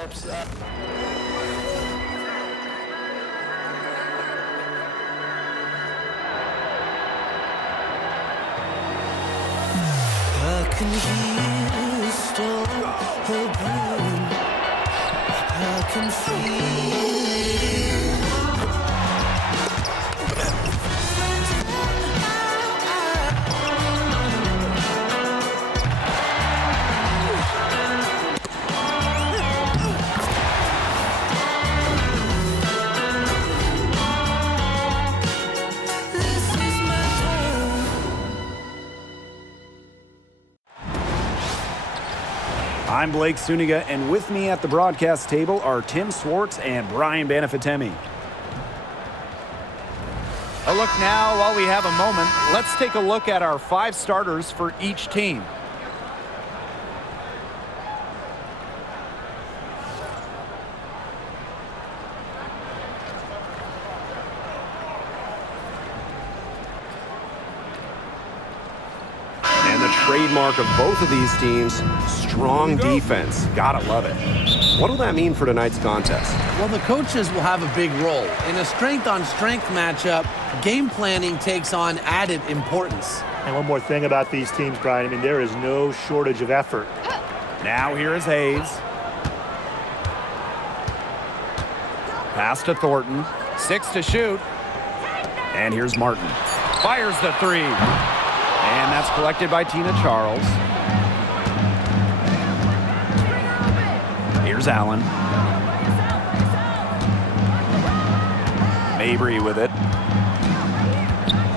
steps up. I can hear the storm brewing. I can feel it. I'm Blake Suniga, and with me at the broadcast table are Tim Swartz and Brian Banafitemi. A look now, while we have a moment, let's take a look at our 5 starters for each team. And the trademark of both of these teams, strong defense. Gotta love it. What'll that mean for tonight's contest? Well, the coaches will have a big role. In a strength-on-strength matchup, game planning takes on added importance. And one more thing about these teams, Brian, I mean, there is no shortage of effort. Now here is Hayes. Pass to Thornton. 6 to shoot. And here's Martin. Fires the 3. And that's collected by Tina Charles. Here's Allen. Mabry with it.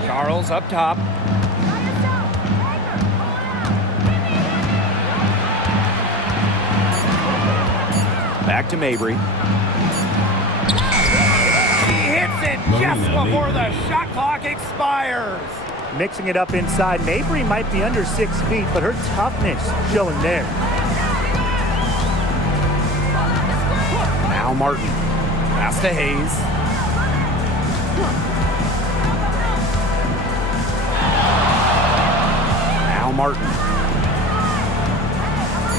Charles up top. Back to Mabry. He hits it just before the shot clock expires. Mixing it up inside. Mabry might be under 6 feet, but her toughness showing there. Now Martin. Pass to Hayes. Now Martin.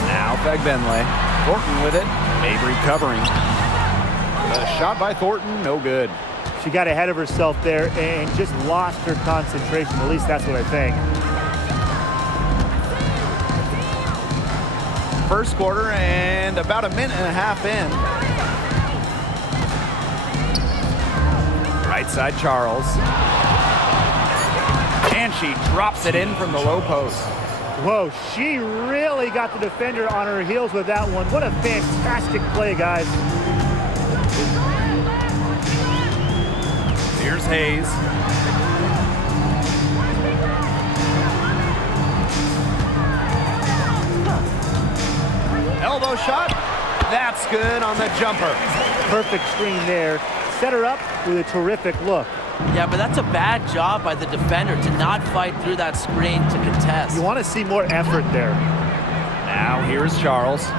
Now Fagbenle. Thornton with it. Mabry covering. The shot by Thornton, no good. She got ahead of herself there and just lost her concentration. At least that's what I think. First quarter and about a minute and a half in. Right side Charles. And she drops it in from the low post. Whoa, she really got the defender on her heels with that one. What a fantastic play, guys. Here's Hayes. Elbow shot. That's good on the jumper. Perfect screen there. Set her up with a terrific look. Yeah, but that's a bad job by the defender to not fight through that screen to contest. You want to see more effort there. Now here's Charles.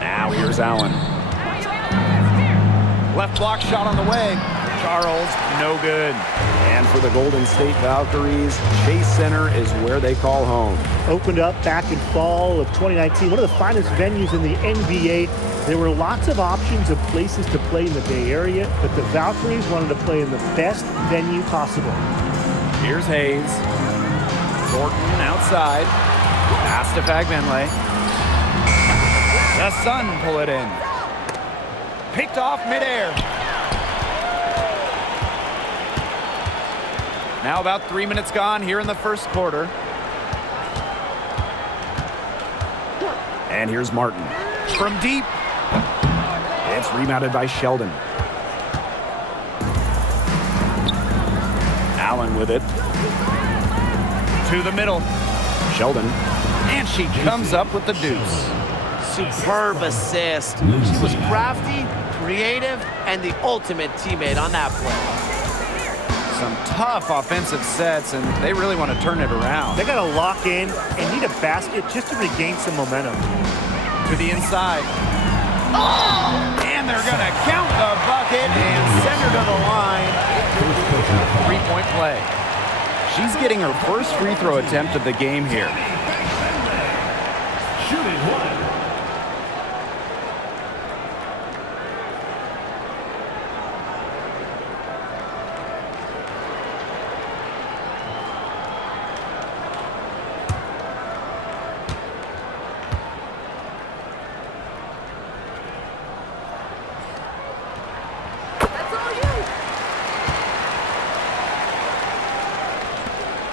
Now here's Allen. Left block shot on the way. Charles, no good. And for the Golden State Valkyries, Chase Center is where they call home. Opened up back in fall of 2019, one of the finest venues in the NBA. There were lots of options of places to play in the Bay Area, but the Valkyries wanted to play in the best venue possible. Here's Hayes. Thornton outside. Pass to Fagbenle. The Sun pull it in. Picked off midair. Now about 3 minutes gone here in the first quarter. And here's Martin. From deep. It's rebounded by Sheldon. Allen with it. To the middle. Sheldon. And she comes up with the deuce. Superb assist. She was crafty, creative, and the ultimate teammate on that play. Some tough offensive sets, and they really want to turn it around. They got to lock in and need a basket just to regain some momentum. To the inside. And they're going to count the bucket and send her to the line. 3-point play. She's getting her first free throw attempt of the game here. shooting one.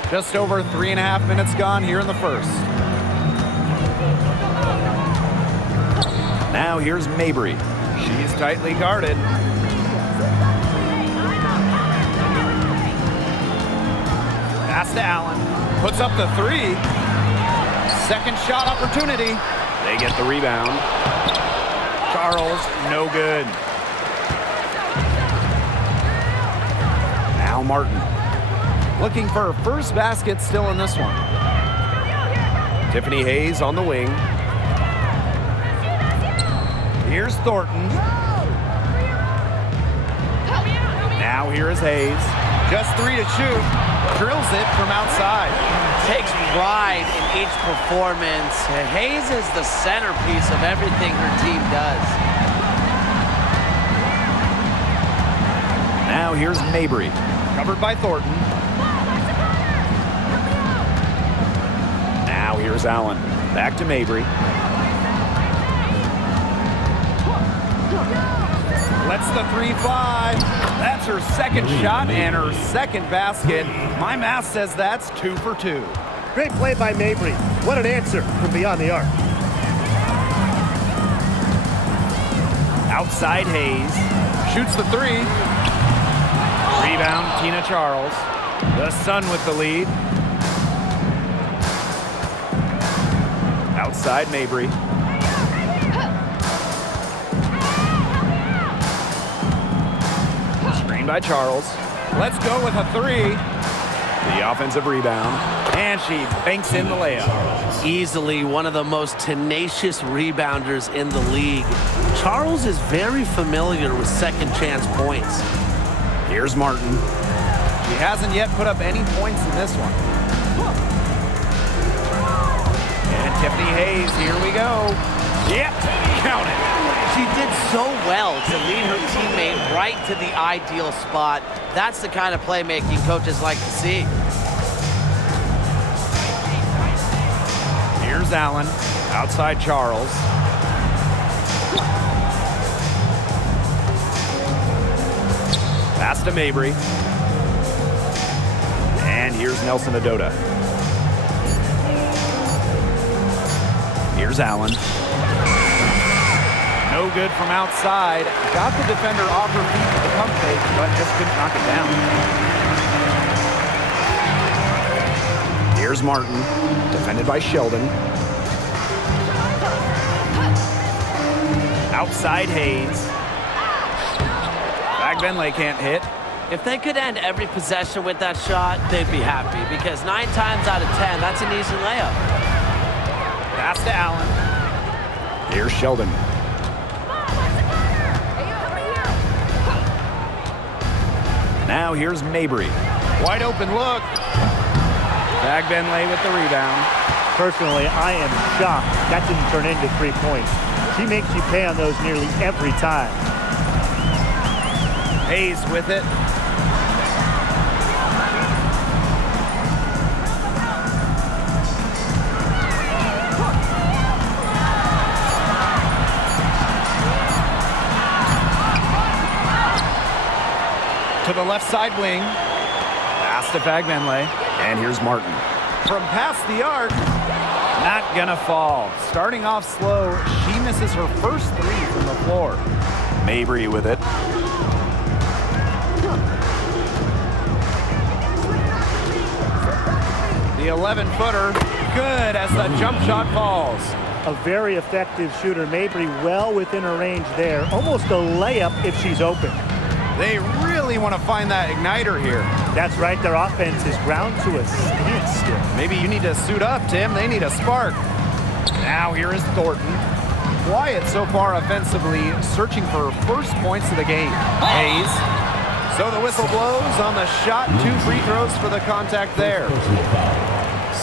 Just over 3.5 minutes gone here in the first. Now here's Mabry. She's tightly guarded. Pass to Allen. Puts up the three. Second shot opportunity. They get the rebound. Charles, no good. Now Martin. Looking for her first basket still in this one. Tiffany Hayes on the wing. Here's Thornton. Now here is Hayes. Just 3 to shoot. Drills it from outside. Takes pride in each performance. Hayes is the centerpiece of everything her team does. Now here's Mabry. Covered by Thornton. Now here's Allen. Back to Mabry. Lets the 3-5. That's her second shot and her second basket. My math says that's 2 for 2. Great play by Mabry. What an answer from beyond the arc. Outside Hayes. Shoots the 3. Rebound, Tina Charles. The Sun with the lead. Outside Mabry. Screen by Charles. Let's go with a 3. The offensive rebound. And she banks in the layup. Easily one of the most tenacious rebounders in the league. Charles is very familiar with second chance points. Here's Martin. She hasn't yet put up any points in this one. And Tiffany Hayes, here we go. Yep, count it. She did so well to lead her teammate right to the ideal spot. That's the kind of playmaking coaches like to see. Here's Allen, outside Charles. Pass to Mabry. And here's Nelson Adota. Here's Allen. No good from outside. Got the defender off her feet with the pump fake, but just couldn't knock it down. Here's Martin, defended by Sheldon. Outside Hayes. Benley can't hit. If they could end every possession with that shot, they'd be happy because 9 times out of 10, that's an easy layup. Pass to Allen. Here's Sheldon. Now here's Mabry. Wide open look. Benley with the rebound. Personally, I am shocked that didn't turn into 3 points. She makes you pay on those nearly every time. Hayes with it. To the left side wing. Pass to Benley. And here's Martin. From past the arc. Not gonna fall. Starting off slow, she misses her first 3 from the floor. Mabry with it. The 11-footer, good as the jump shot falls. A very effective shooter. Mabry well within her range there. Almost a layup if she's open. They really want to find that igniter here. That's right. Their offense is ground to a standstill. Maybe you need to suit up, Tim. They need a spark. Now here is Thornton. Quiet so far offensively, searching for first points of the game. Hayes. So the whistle blows on the shot. 2 free throws for the contact there.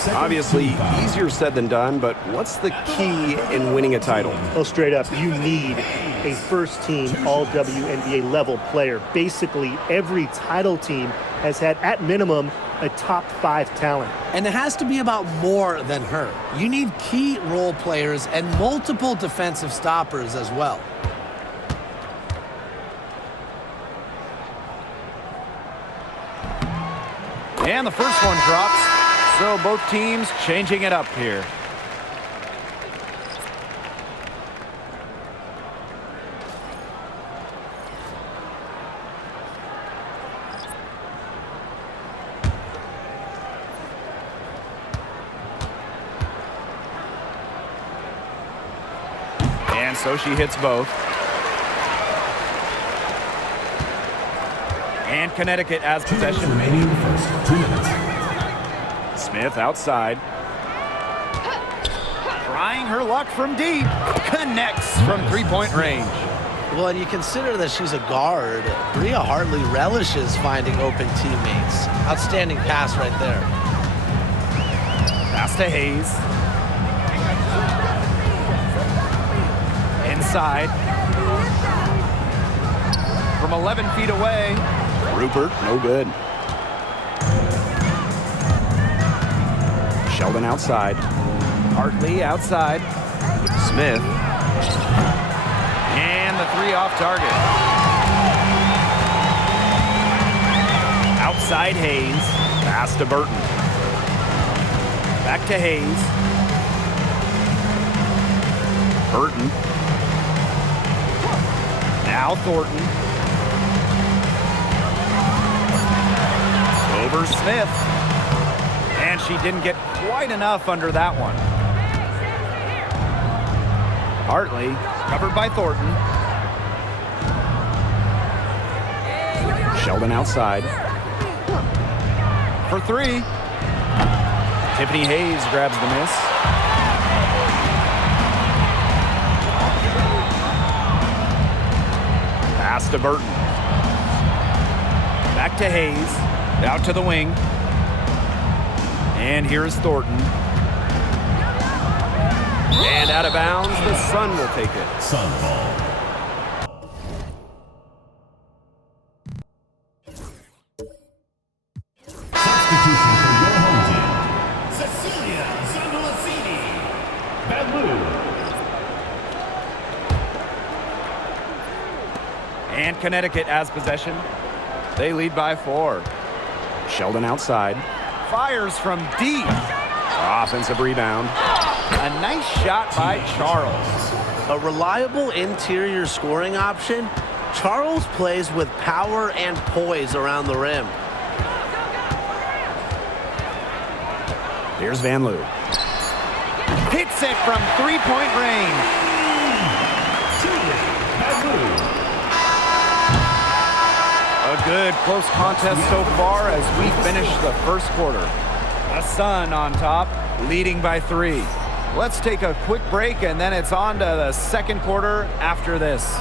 Obviously, easier said than done, but what's the key in winning a title? Well, straight up, you need a first-team all-WNBA level player. Basically, every title team has had, at minimum, a top 5 talent. And it has to be about more than her. You need key role players and multiple defensive stoppers as well. And the first one drops. So both teams changing it up here. And so she hits both. And Connecticut has possession. Remaining first 2 minutes. Smith outside. Trying her luck from deep. Connects from three-point range. Well, and you consider that she's a guard. Bria hardly relishes finding open teammates. Outstanding pass right there. Pass to Hayes. Inside. From 11 feet away. Rupert, no good. Sheldon outside. Hartley outside. Smith. And the three off target. Outside Hayes. Pass to Burton. Back to Hayes. Burton. Now Thornton. Over Smith. And she didn't get quite enough under that one. Hartley, covered by Thornton. Sheldon outside. For three. Tiffany Hayes grabs the miss. Pass to Burton. Back to Hayes. Out to the wing. And here's Thornton. And out of bounds, the Sun will take it. Sun ball. Substitution for your home team. Cecilia Zambolacini. Bamboo. And Connecticut has possession. They lead by 4. Sheldon outside. Fires from deep. Offensive rebound. A nice shot by Charles. A reliable interior scoring option. Charles plays with power and poise around the rim. Here's Van Loo. Hits it from three-point range. A good close contest so far as we finish the first quarter. The Sun on top, leading by 3. Let's take a quick break, and then it's on to the second quarter after this.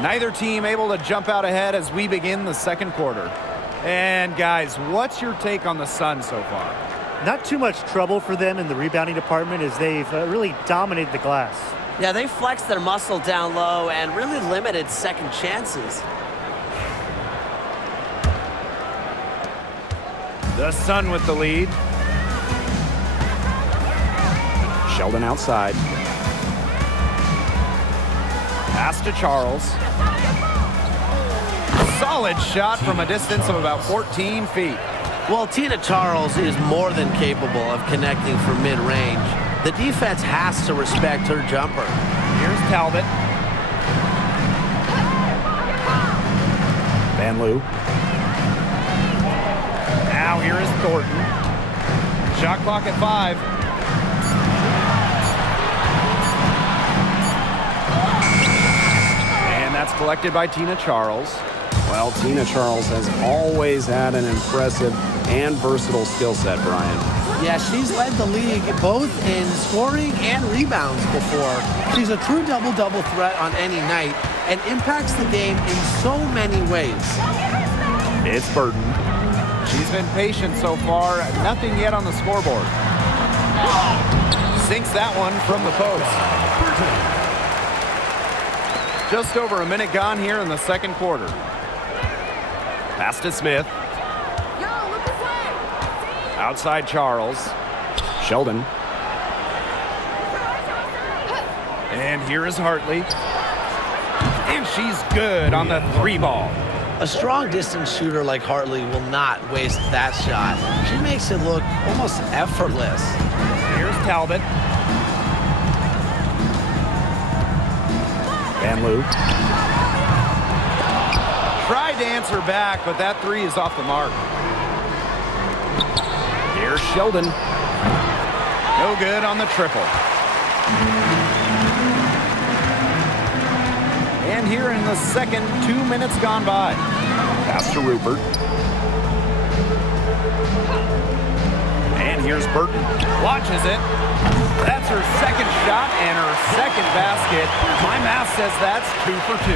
Neither team able to jump out ahead as we begin the second quarter. And guys, what's your take on the Sun so far? Not too much trouble for them in the rebounding department as they've really dominated the glass. Yeah, they flexed their muscle down low and really limited second chances. The Sun with the lead. Sheldon outside. Pass to Charles. Solid shot from a distance of about 14 feet. Well, Tina Charles is more than capable of connecting from mid-range. The defense has to respect her jumper. Here's Talbot. Van Loo. Now here is Thornton. Shot clock at 5. And that's collected by Tina Charles. Well, Tina Charles has always had an impressive and versatile skill set, Brian. Yeah, she's led the league both in scoring and rebounds before. She's a true double-double threat on any night and impacts the game in so many ways. It's Burton. She's been patient so far. Nothing yet on the scoreboard. Sinks that one from the post. Just over a minute gone here in the second quarter. Pass to Smith. Outside Charles. Sheldon. And here is Hartley. And she's good on the 3 ball. A strong distance shooter like Hartley will not waste that shot. She makes it look almost effortless. Here's Talbot. Van Loo. Tried to answer back, but that 3 is off the mark. Here's Sheldon. No good on the triple. And here in the second, 2 minutes gone by. Pass to Rupert. And here's Burton. Watches it. That's her second shot and her second basket. My math says that's 2 for 2.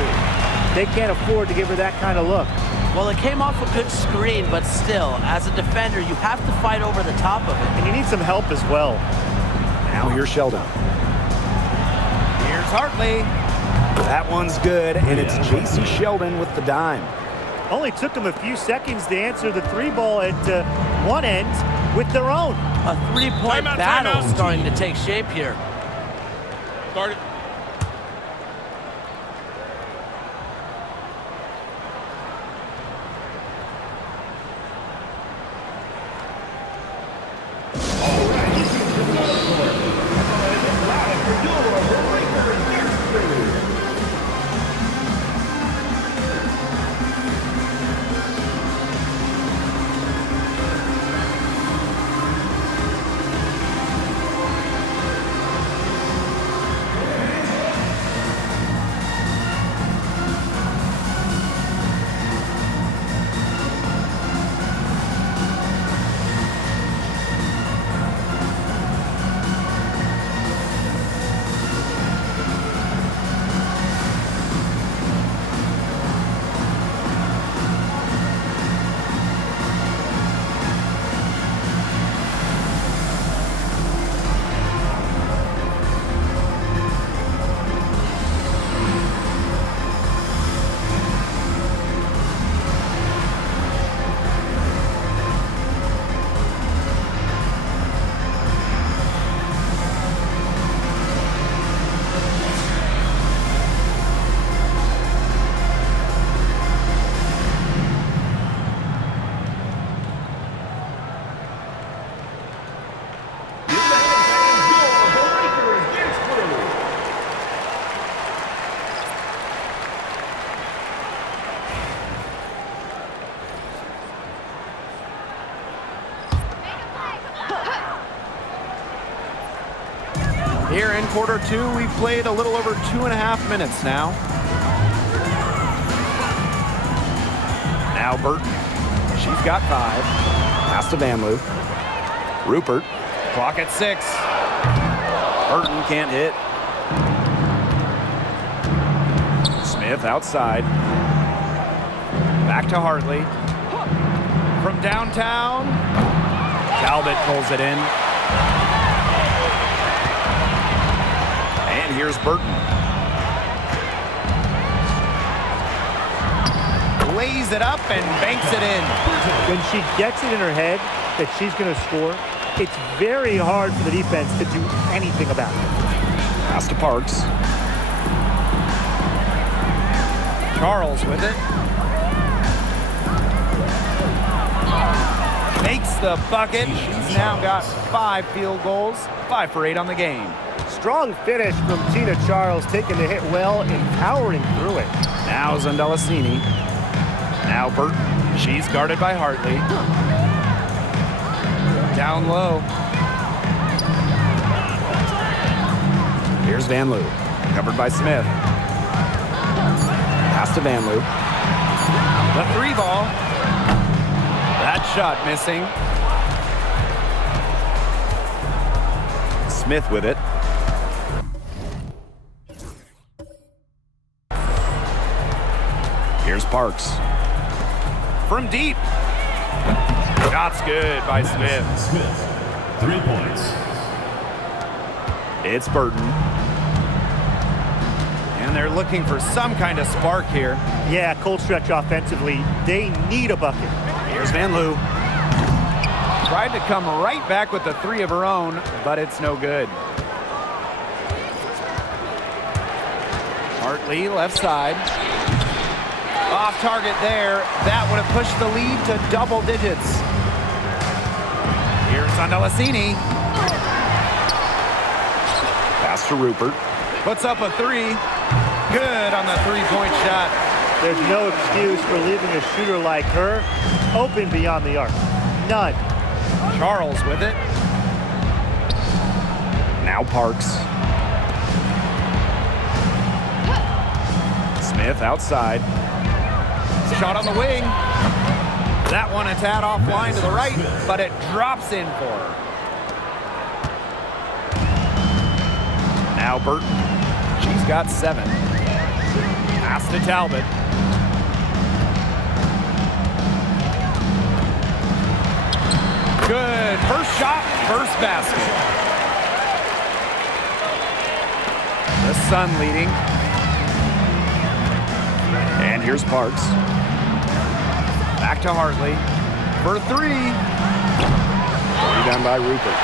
They can't afford to give her that kind of look. Well, it came off a good screen, but still, as a defender, you have to fight over the top of it. And you need some help as well. Now here's Sheldon. Here's Hartley. That one's good, and it's J.C. Sheldon with the dime. Only took them a few seconds to answer the 3 ball at one end with their own. A 3-point battle starting to take shape here. Start it. Here in quarter 2, we've played a little over 2.5 minutes now. Now Burton. She's got 5. Pass to Van Loo. Rupert. Clock at 6. Burton can't hit. Smith Smith outside. Back to Hartley. From downtown, Talbot pulls it in. And here's Burton. Lays it up and banks it in. When she gets it in her head that she's going to score, it's very hard for the defense to do anything about it. Pass to Parks. Charles with it. Makes the bucket. She's now got 5 field goals, 5 for 8 on the game. Strong finish from Tina Charles, taking the hit well and powering through it. Now Zandalasini. Now Burton. She's guarded by Hartley. Down low. Here's Van Loo. Covered by Smith. Pass to Van Loo. The 3 ball. That shot missing. Smith with it. Here's Parks. From deep. Shot's good by Smith. Smith, 3 points. It's Burton. And they're looking for some kind of spark here. Yeah, cold stretch offensively. They need a bucket. Here's Van Loo. Tried to come right back with the 3 of her own, but it's no good. Hartley, left side. Off target there. That would have pushed the lead to double digits. Here's Zandalasini. Pass to Rupert. Puts up a 3. Good on the 3-point shot. There's no excuse for leaving a shooter like her open beyond the arc. None. Charles with it. Now Parks. Smith outside. Shot on the wing. That one a tad offline to the right, but it drops in for her. Now Burton. She's got 7. Pass to Talbot. Good. First shot, first basket. The Sun leading. And here's Parks. Back to Hartley for 3. Rebound by Rupert.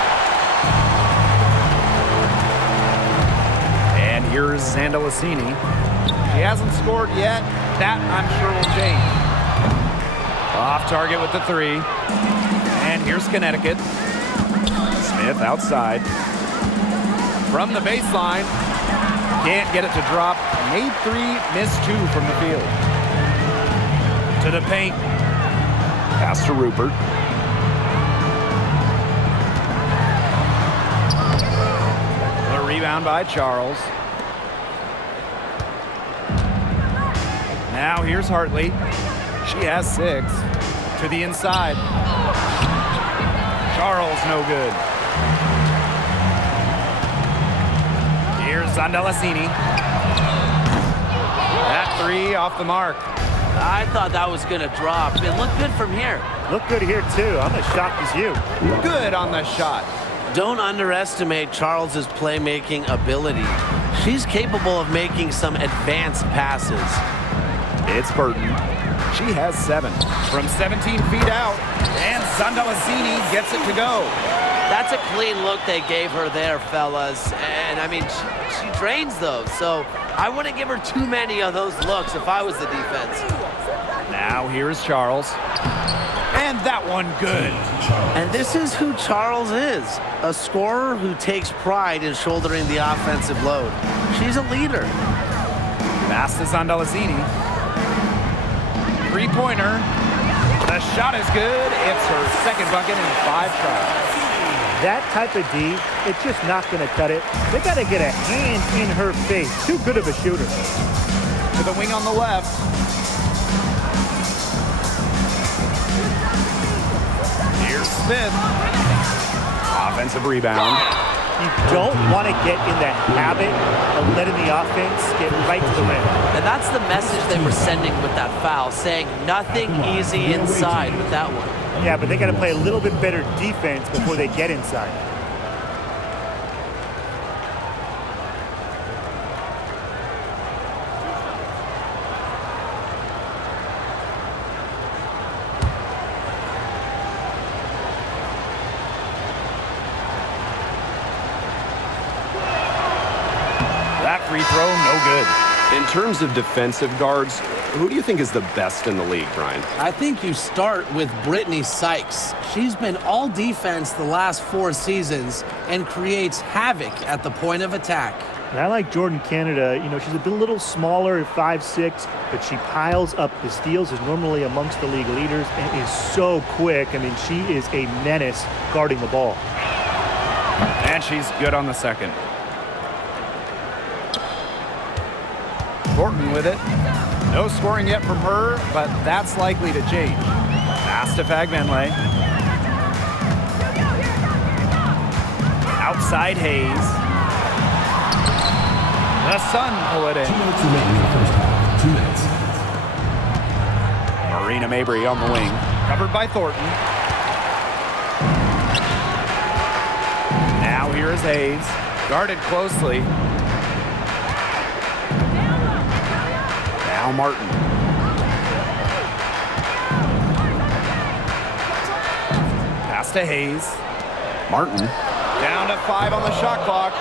And here's Zandalasini. She hasn't scored yet. That, I'm sure, will change. Off target with the 3. And here's Connecticut. Smith outside. From the baseline. Can't get it to drop. Made 3, missed 2 from the field. To the paint. Pass to Rupert. The rebound by Charles. Now here's Hartley. She has 6. To the inside. Charles no good. Here's Zandalasini. That 3 off the mark. I thought that was going to drop. It looked good from here. Look good here, too. I'm as shocked as you. Good on the shot. Don't underestimate Charles's playmaking ability. She's capable of making some advanced passes. It's Burton. She has 7. From 17 feet out. And Zandalasini gets it to go. That's a clean look they gave her there, fellas. And, I mean, she drains those. So I wouldn't give her too many of those looks if I was the defense. Now here's Charles. And that one good. And this is who Charles is. A scorer who takes pride in shouldering the offensive load. She's a leader. Pass to Zandalasini. 3-pointer. The shot is good. It's her second bucket in 5 tries. That type of D, it's just not going to cut it. They got to get a hand in her face. Too good of a shooter. To the wing on the left. Here's Smith. Offensive rebound. You don't want to get in the habit of letting the offense get right to the rim. And that's the message they were sending with that foul, saying nothing easy inside with that one. Yeah, but they got to play a little bit better defense before they get inside. That free throw, no good. In terms of defensive guards, who do you think is the best in the league, Brian? I think you start with Brittany Sykes. She's been all defense the last 4 seasons and creates havoc at the point of attack. And I like Jordan Canada. You know, she's a little smaller at 5'6", but she piles up the steals, is normally amongst the league leaders, and is so quick. I mean, she is a menace guarding the ball. And she's good on the second. Thornton with it. No scoring yet from her, but that's likely to change. Pass to Fagbenle. Outside Hayes. The Sun pull it 2 in. minutes remaining in the first half. 2 minutes. Marina Mabry on the wing. Covered by Thornton. Now here is Hayes. Guarded closely. Now Martin. Pass to Hayes. Martin. Down to 5 on the shot clock.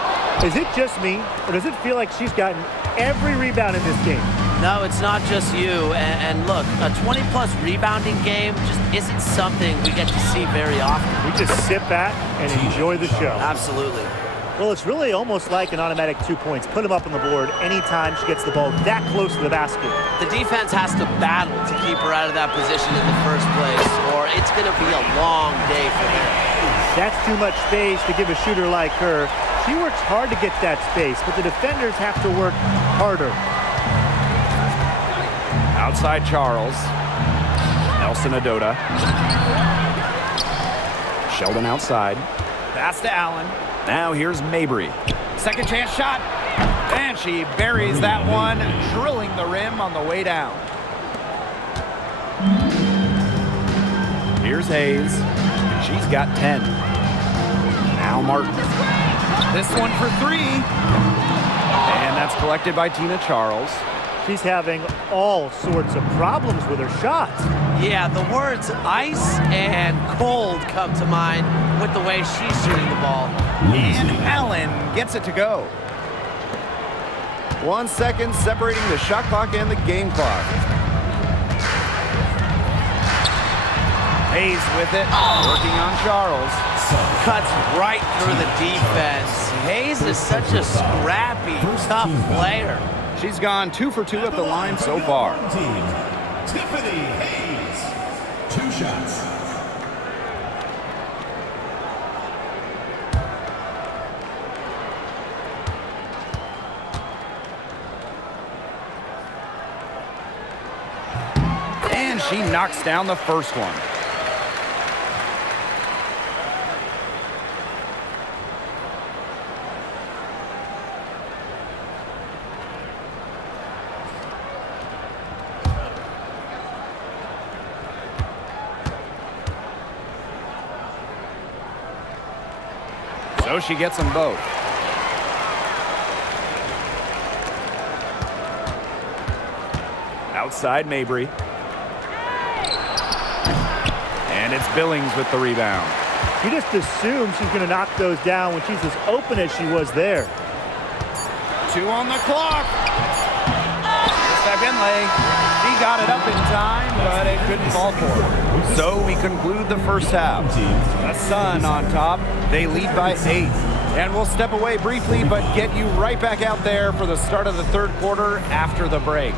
Is it just me, or does it feel like she's gotten every rebound in this game? No, it's not just you. And look, a 20-plus rebounding game just isn't something we get to see very often. We just sit back and enjoy the show. Absolutely. Well, it's really almost like an automatic 2 points. Put them up on the board anytime she gets the ball that close to the basket. The defense has to battle to keep her out of that position in the first place, or it's going to be a long day for her. That's too much space to give a shooter like her. She works hard to get that space, but the defenders have to work harder. Outside Charles. Nelson Adota. Sheldon outside. Pass to Allen. Now here's Mabry. Second chance shot. And she buries that one, drilling the rim on the way down. Here's Hayes. She's got 10. Now Martin. This one for 3. And that's collected by Tina Charles. She's having all sorts of problems with her shots. Yeah, the words ice and cold come to mind with the way she's shooting the ball. And Allen gets it to go. 1 second separating the shot clock and the game clock. Hayes with it, working on Charles. Cuts right through the defense. Hayes is such a scrappy, tough player. She's gone 2 for 2 at the line so far. Team, Tiffany Hayes. 2 shots. And she knocks down the first one. So she gets them both. Outside Mabry. And it's Billings with the rebound. You just assume she's going to knock those down when she's as open as she was there. 2 on the clock. Fagbenle. She got it up in time, but it couldn't fall for her. So we conclude the first half. The Sun on top. They lead by 8. And we'll step away briefly, but get you right back out there for the start of the third quarter after the break.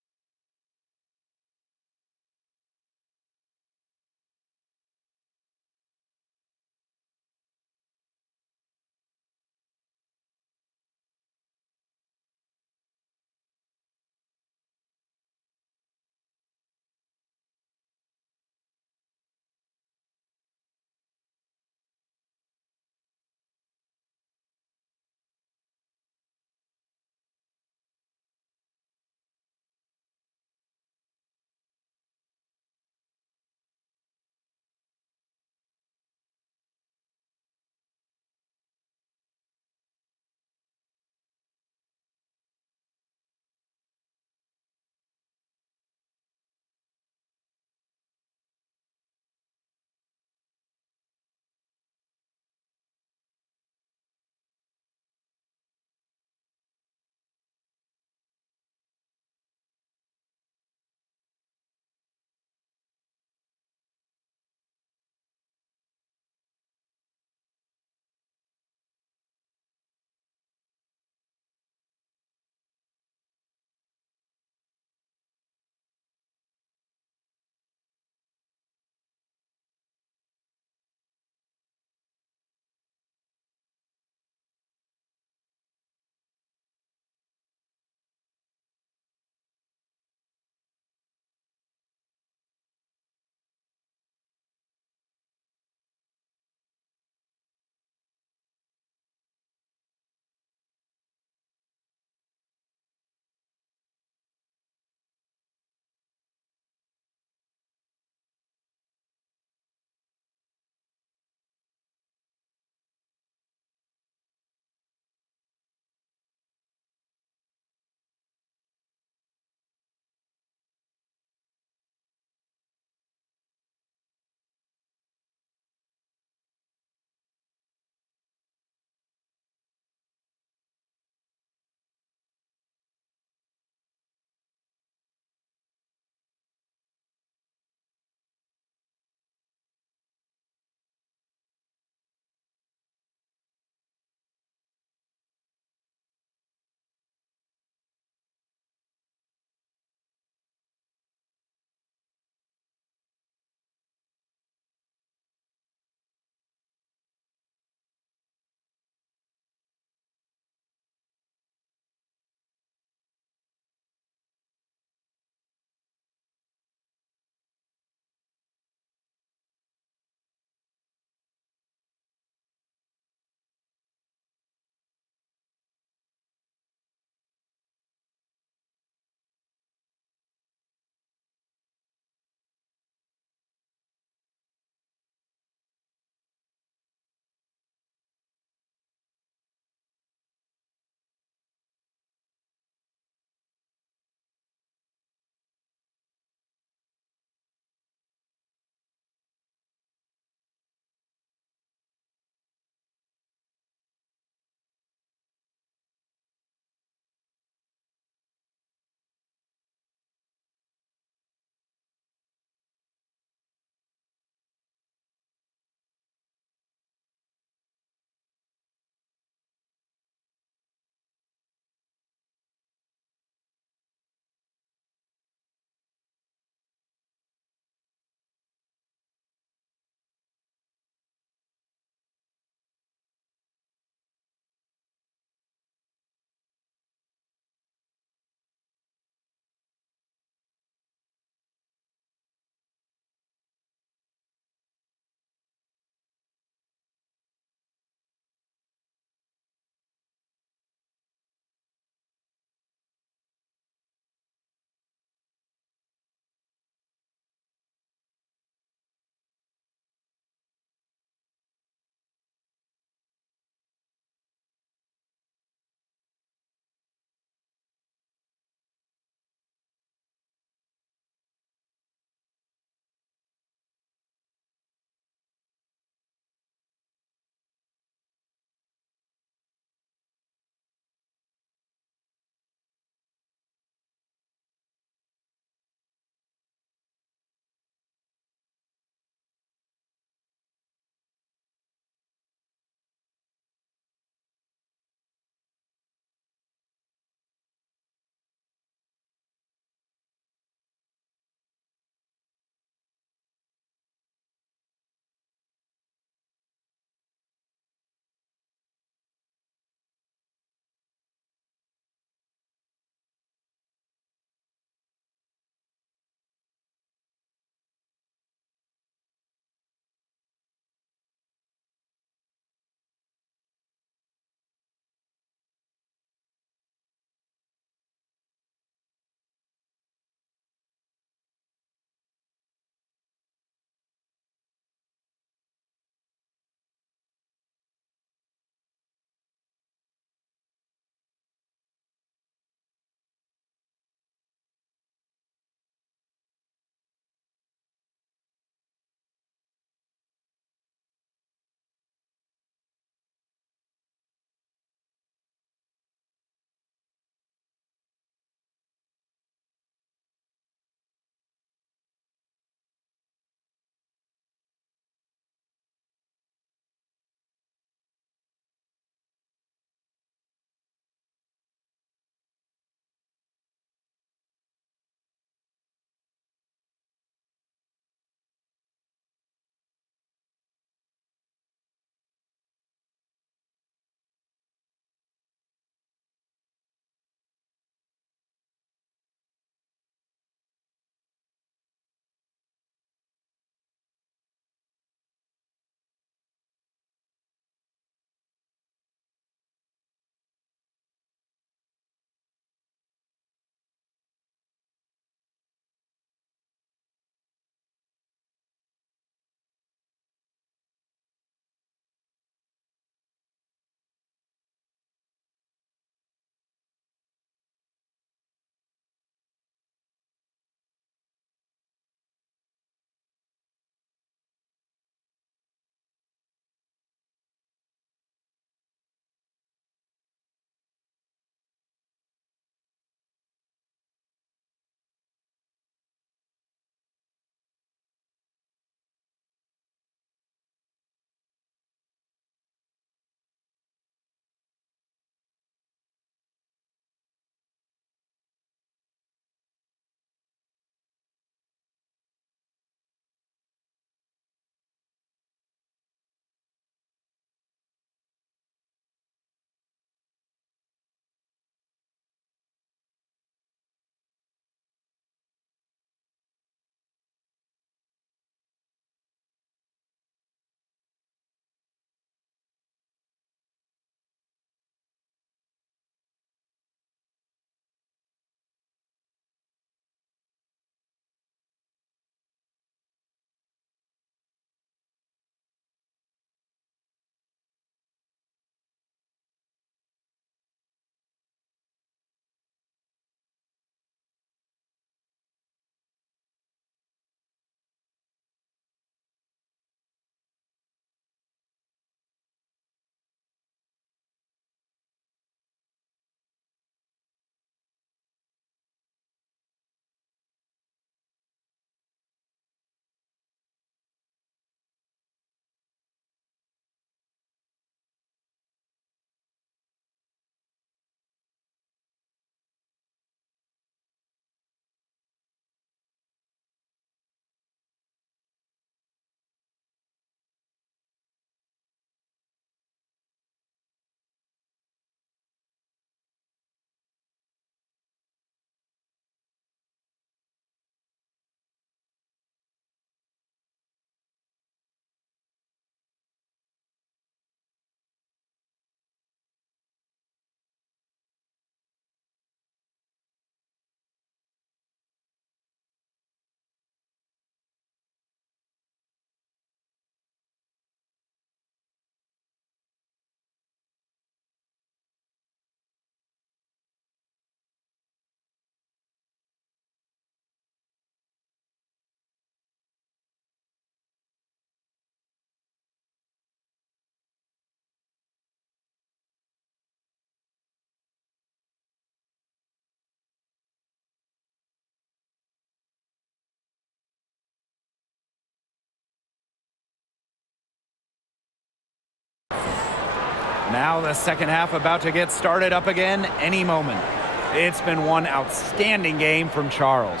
Now the second half about to get started up again any moment. It's been one outstanding game from Charles.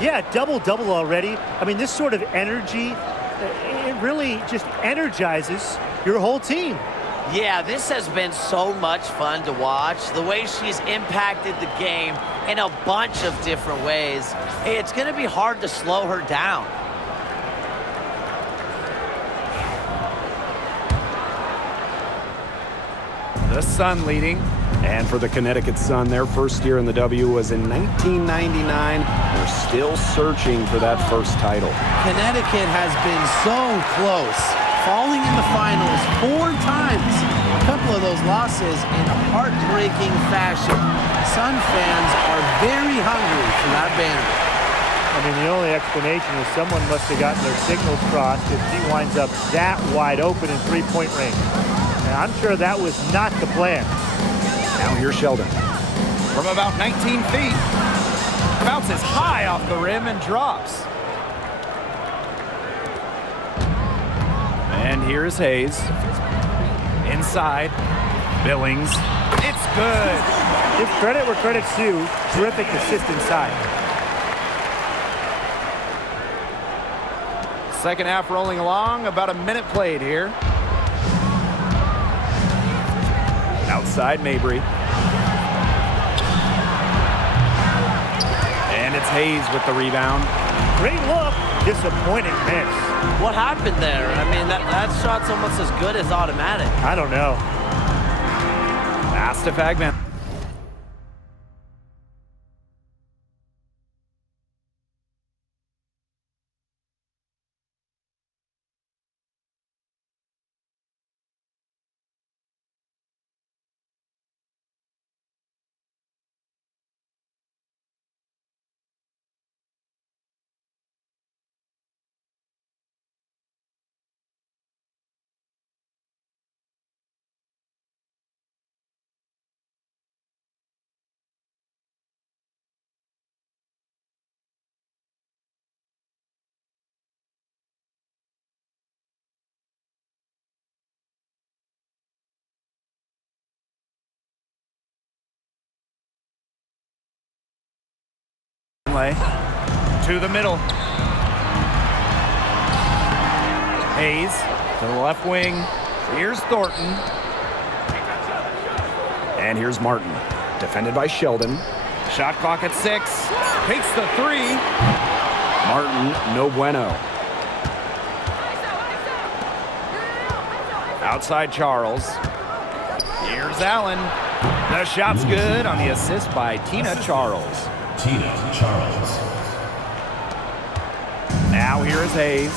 Yeah, double-double already. I mean, this sort of energy, it really just energizes your whole team. Yeah, this has been so much fun to watch. The way she's impacted the game in a bunch of different ways. It's going to be hard to slow her down. The Sun leading. And for the Connecticut Sun, their first year in the W was in 1999. They're still searching for that first title. Connecticut has been so close, falling in the finals 4 times. A couple of those losses in heartbreaking fashion. Sun fans are very hungry for that banner. I mean, the only explanation is someone must have gotten their signals crossed if she winds up that wide open in three-point range. Now, I'm sure that was not the plan. Now here's Sheldon. From about 19 feet, bounces high off the rim and drops. And here's Hayes. Inside, Billings. It's good. Give credit where credit's due. Terrific assist inside. Second half rolling along, about a minute played here. Outside Mabry. And it's Hayes with the rebound. Great look, disappointing miss. What happened there? I mean, that shot's almost as good as automatic. I don't know. Pass to Fagman. To the middle. Hayes to the left wing. Here's Thornton. And here's Martin. Defended by Sheldon. Shot clock at 6. Takes the 3. Martin, no bueno. Outside Charles. Here's Allen. The shot's good on the assist by Tina Charles. Tina Charles. Now here is Hayes.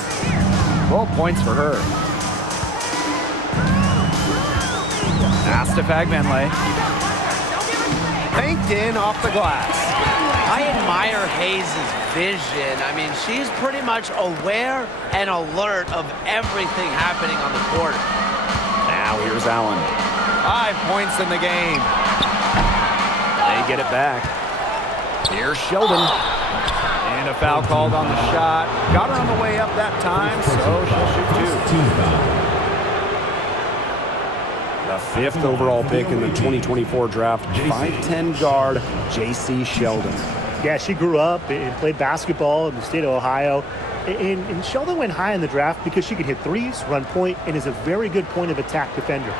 12 points for her. Pass to Fagmanley. Banked in off the glass. I admire Hayes' vision. I mean, she's pretty much aware and alert of everything happening on the court. Now here's Allen. 5 points in the game. They get it back. Here's Sheldon. And a foul called on the shot. Got her on the way up that time, so she'll shoot 2. Team foul. The 5th overall pick in the 2024 draft, 5'10" guard, J.C. Sheldon. Yeah, she grew up and played basketball in the state of Ohio. And Sheldon went high in the draft because she could hit threes, run point, and is a very good point of attack defender.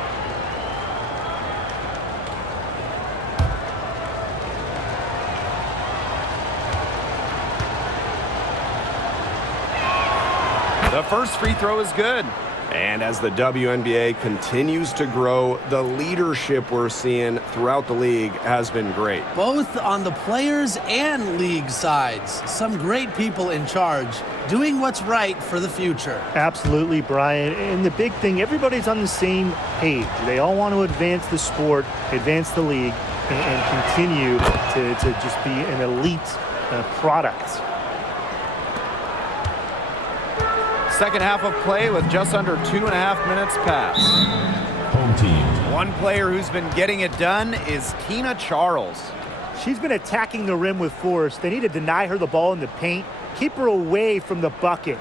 The first free throw is good. And as the WNBA continues to grow, the leadership we're seeing throughout the league has been great. Both on the players and league sides. Some great people in charge, doing what's right for the future. Absolutely, Brian. And the big thing, everybody's on the same page. They all want to advance the sport, advance the league, and continue to just be an elite product. Second half of play with just under 2.5 minutes passed. Home team. One player who's been getting it done is Tina Charles. She's been attacking the rim with force. They need to deny her the ball in the paint, keep her away from the bucket.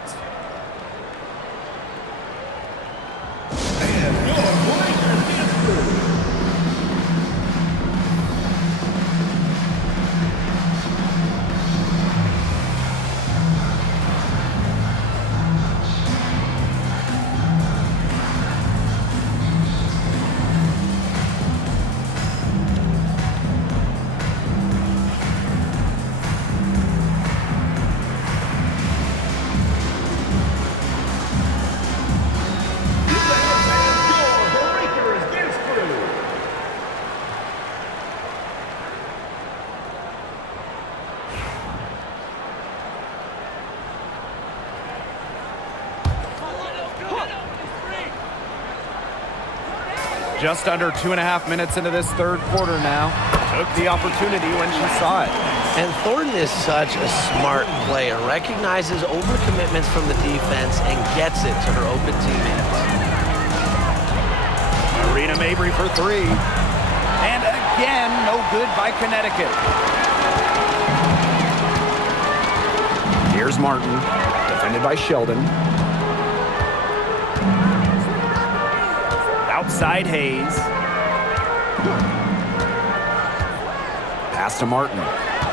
And your point, Just under 2.5 minutes into this third quarter now. Took the opportunity when she saw it. And Thornton is such a smart player. Recognizes overcommitments from the defense and gets it to her open teammates. Marina Mabry for three. And again, no good by Connecticut. Here's Martin, defended by Sheldon. Outside Hayes. Pass to Martin.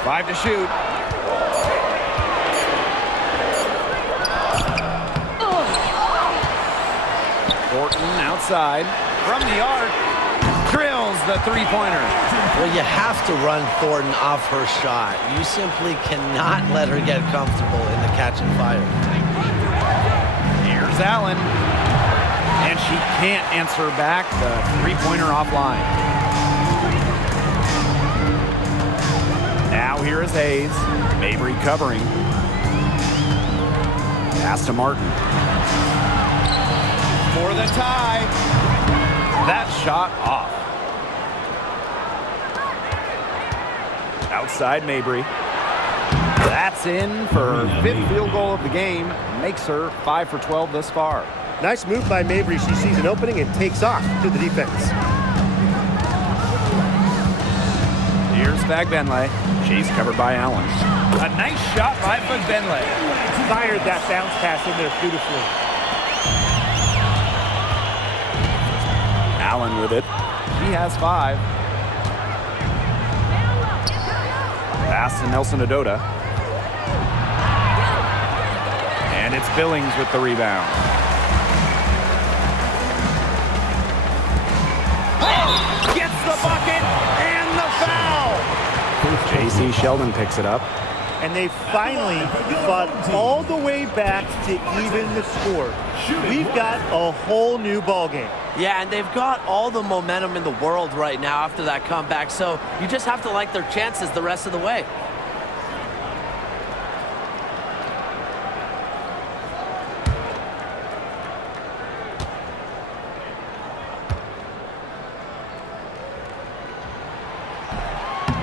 5 to shoot. Thornton outside from the arc. Drills the three-pointer. Well, you have to run Thornton off her shot. You simply cannot let her get comfortable in the catch and fire. Here's Allen. And she can't answer back the three-pointer offline. Now here is Hayes. Mabry covering. Pass to Martin. For the tie. That shot off. Outside Mabry. That's in for her 5th field goal of the game. Makes her 5 for 12 thus far. Nice move by Mabry. She sees an opening and takes off to the defense. Here's Fagbenle. She's covered by Allen. A nice shot by Fagbenle. Fired that bounce pass in there beautifully. Allen with it. She has 5. Pass to Nelson Adota. And it's Billings with the rebound. Gets the bucket and the foul. J.C. Sheldon picks it up. And they finally fought all the way back to even the score. We've got a whole new ball game. Yeah, and they've got all the momentum in the world right now after that comeback, so you just have to like their chances the rest of the way.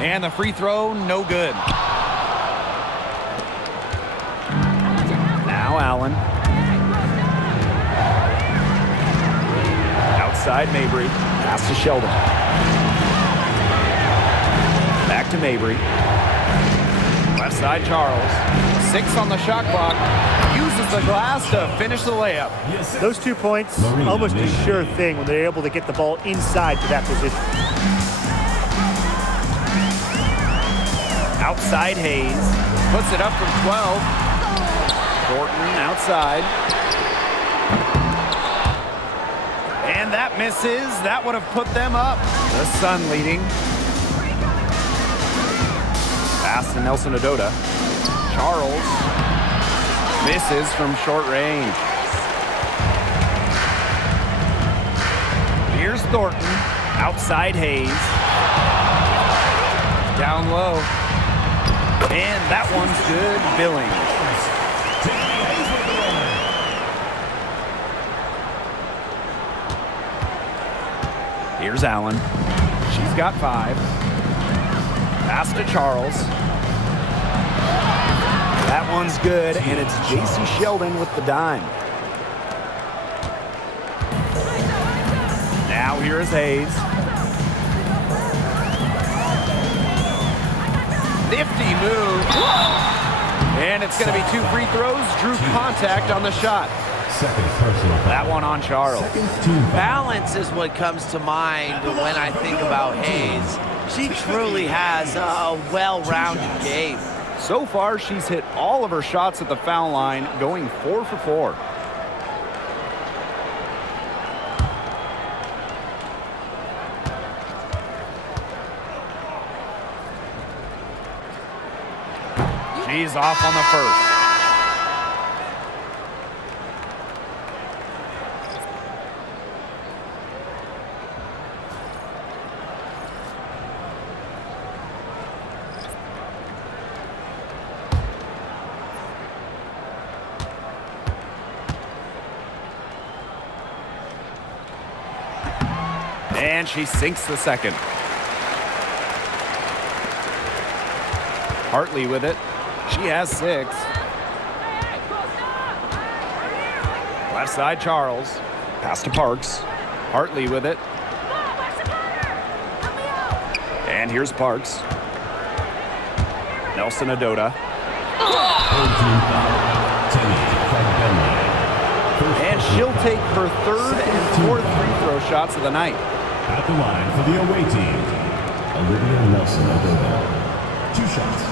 And the free throw, no good. Now Allen. Outside Mabry. Pass to Sheldon. Back to Mabry. Left side Charles. 6 on the shot clock. Uses the glass to finish the layup. Those 2 points, almost a sure thing when they're able to get the ball inside to that position. Outside Hayes. Puts it up from 12. Thornton outside. And that misses. That would have put them up. The Sun leading. Pass to Nelson Adota. Charles misses from short range. Here's Thornton. Outside Hayes. Down low. And that one's good. Billings. Here's Allen. She's got 5. Pass to Charles. That one's good, and it's J.C. Sheldon with the dime. Now here is Hayes. 50 move. And it's going to be 2 free throws. Drew contact on the shot. Second personal foul. That one on Charles. Second team foul. Balance is what comes to mind when I think about Hayes. She truly has a well-rounded game. So far, she's hit all of her shots at the foul line, going 4 for 4. She's off on the first. And she sinks the second. Hartley with it. She has 6. Left side, Charles. Pass to Parks. Hartley with it. And here's Parks. Nelson Adota. And she'll take her 3rd and 4th free throw shots of the night. At the line for the away team, Olivia Nelson Adota. 2 shots.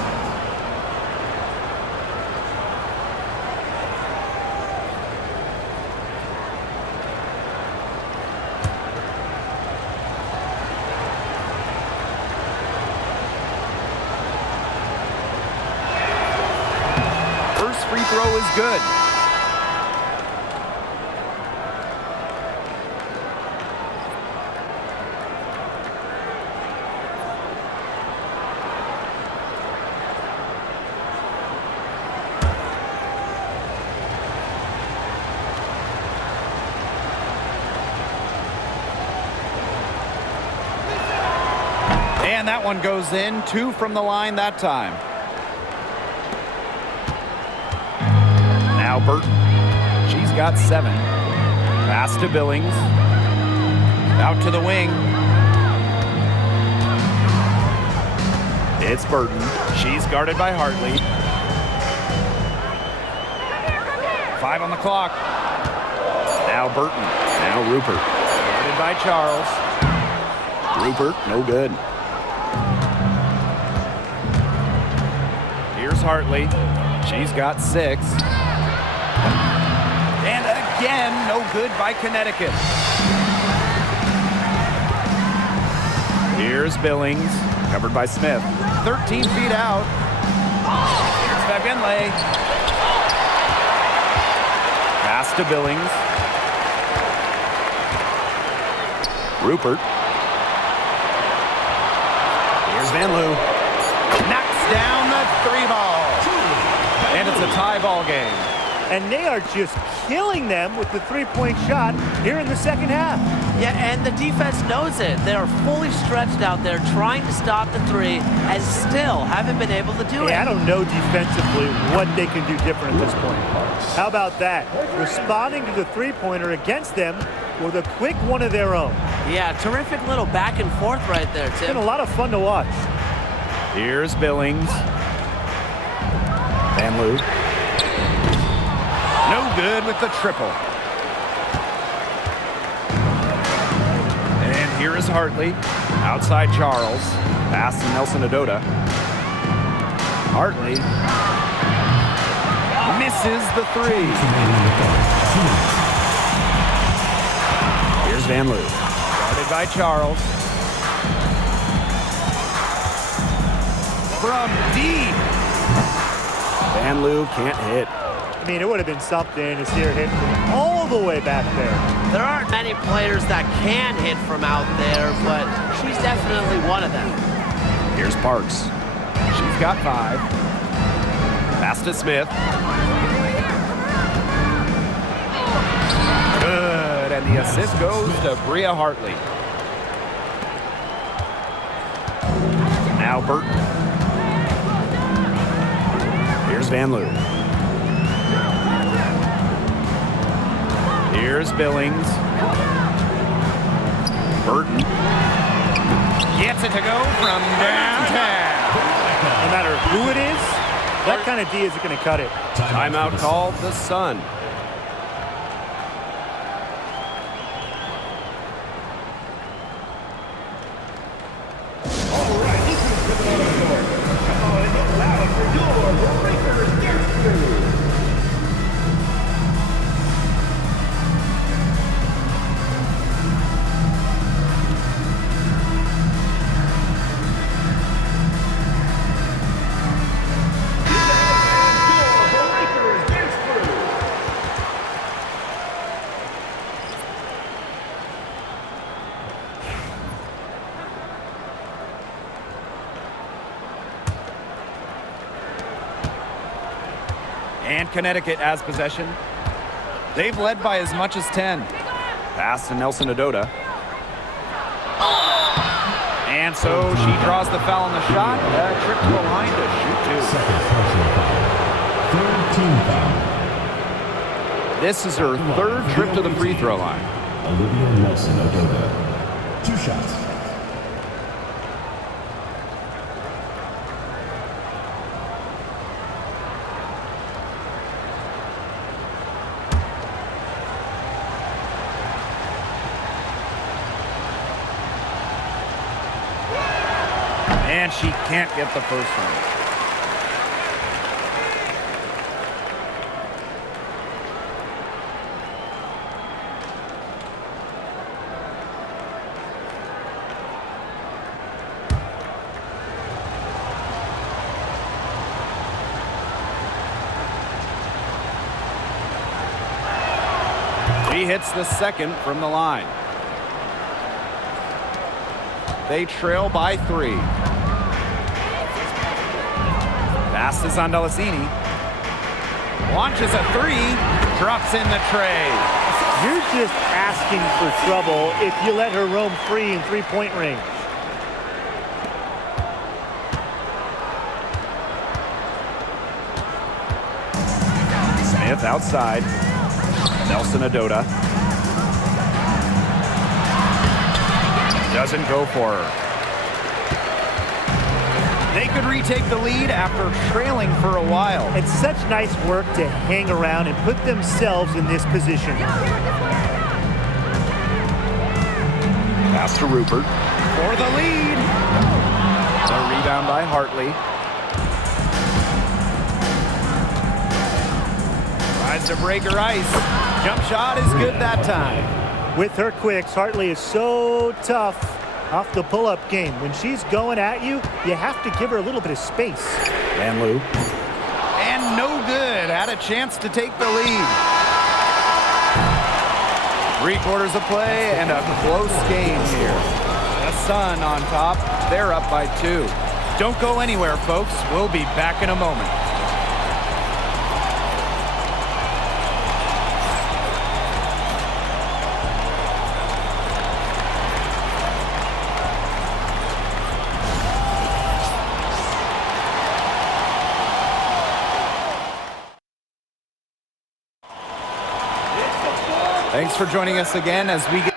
First free throw is good. And that one goes in. 2 from the line that time. Now Burton. She's got 7. Pass to Billings. Out to the wing. It's Burton. She's guarded by Hartley. 5 on the clock. Now Burton. Now Rupert. Guarded by Charles. Rupert, no good. Here's Hartley. She's got 6. And again, no good by Connecticut. Here's Billings, covered by Smith. 13 feet out. Here's Fagenle. Pass to Billings. Rupert. Here's Van Loo. Knocks down the 3 ball. And it's a tie ball game. And they are just killing them with the 3-point shot here in the second half. Yeah, and the defense knows it. They are fully stretched out there trying to stop the 3 and still haven't been able to do it. I don't know defensively what they can do different at this point. How about that? Responding to the 3-pointer against them with a quick one of their own. Yeah, terrific little back and forth right there, Tim. It's been a lot of fun to watch. Here's Billings. Van Loo. No good with the triple. And here is Hartley. Outside Charles. Pass to Nelson Adota. Hartley. Misses the 3. Here's Van Loo. Guarded by Charles. From deep. Van Loo can't hit. I mean, it would have been something to see her hit from all the way back there. There aren't many players that can hit from out there, but she's definitely one of them. Here's Parks. She's got 5. Pass to Smith. Good, and the assist goes to Bria Hartley. Now Burton. Here's Van Loo. Here's Billings. Burton gets it to go from downtown. No matter who it is, that kind of D isn't going to cut it. Timeout called the Sun. And Connecticut has possession. They've led by as much as 10. Pass to Nelson Adota. And so she draws the foul on the shot. Trip to the line to shoot two. Second personal foul. Third team foul. This is her third trip to the free throw line. Olivia Nelson-Ododa. 2 shots. And she can't get the first one. She hits the second from the line. They trail by 3. Pass is on Delasini. Launches a 3. Drops in the tray. You're just asking for trouble if you let her roam free in three-point range. Smith outside. Nelson-Ododa. Doesn't go for her. They could retake the lead after trailing for a while. It's such nice work to hang around and put themselves in this position. Pass to Rupert for the lead. A rebound by Hartley. Tries to break her ice. Jump shot is good that time. With her quicks, Hartley is so tough off the pull-up game. When she's going at you, you have to give her a little bit of space. Van Loo. And no good. Had a chance to take the lead. 3/4 of play and a close game here. The Sun on top. They're up by 2. Don't go anywhere, folks. We'll be back in a moment. Thanks for joining us again as we get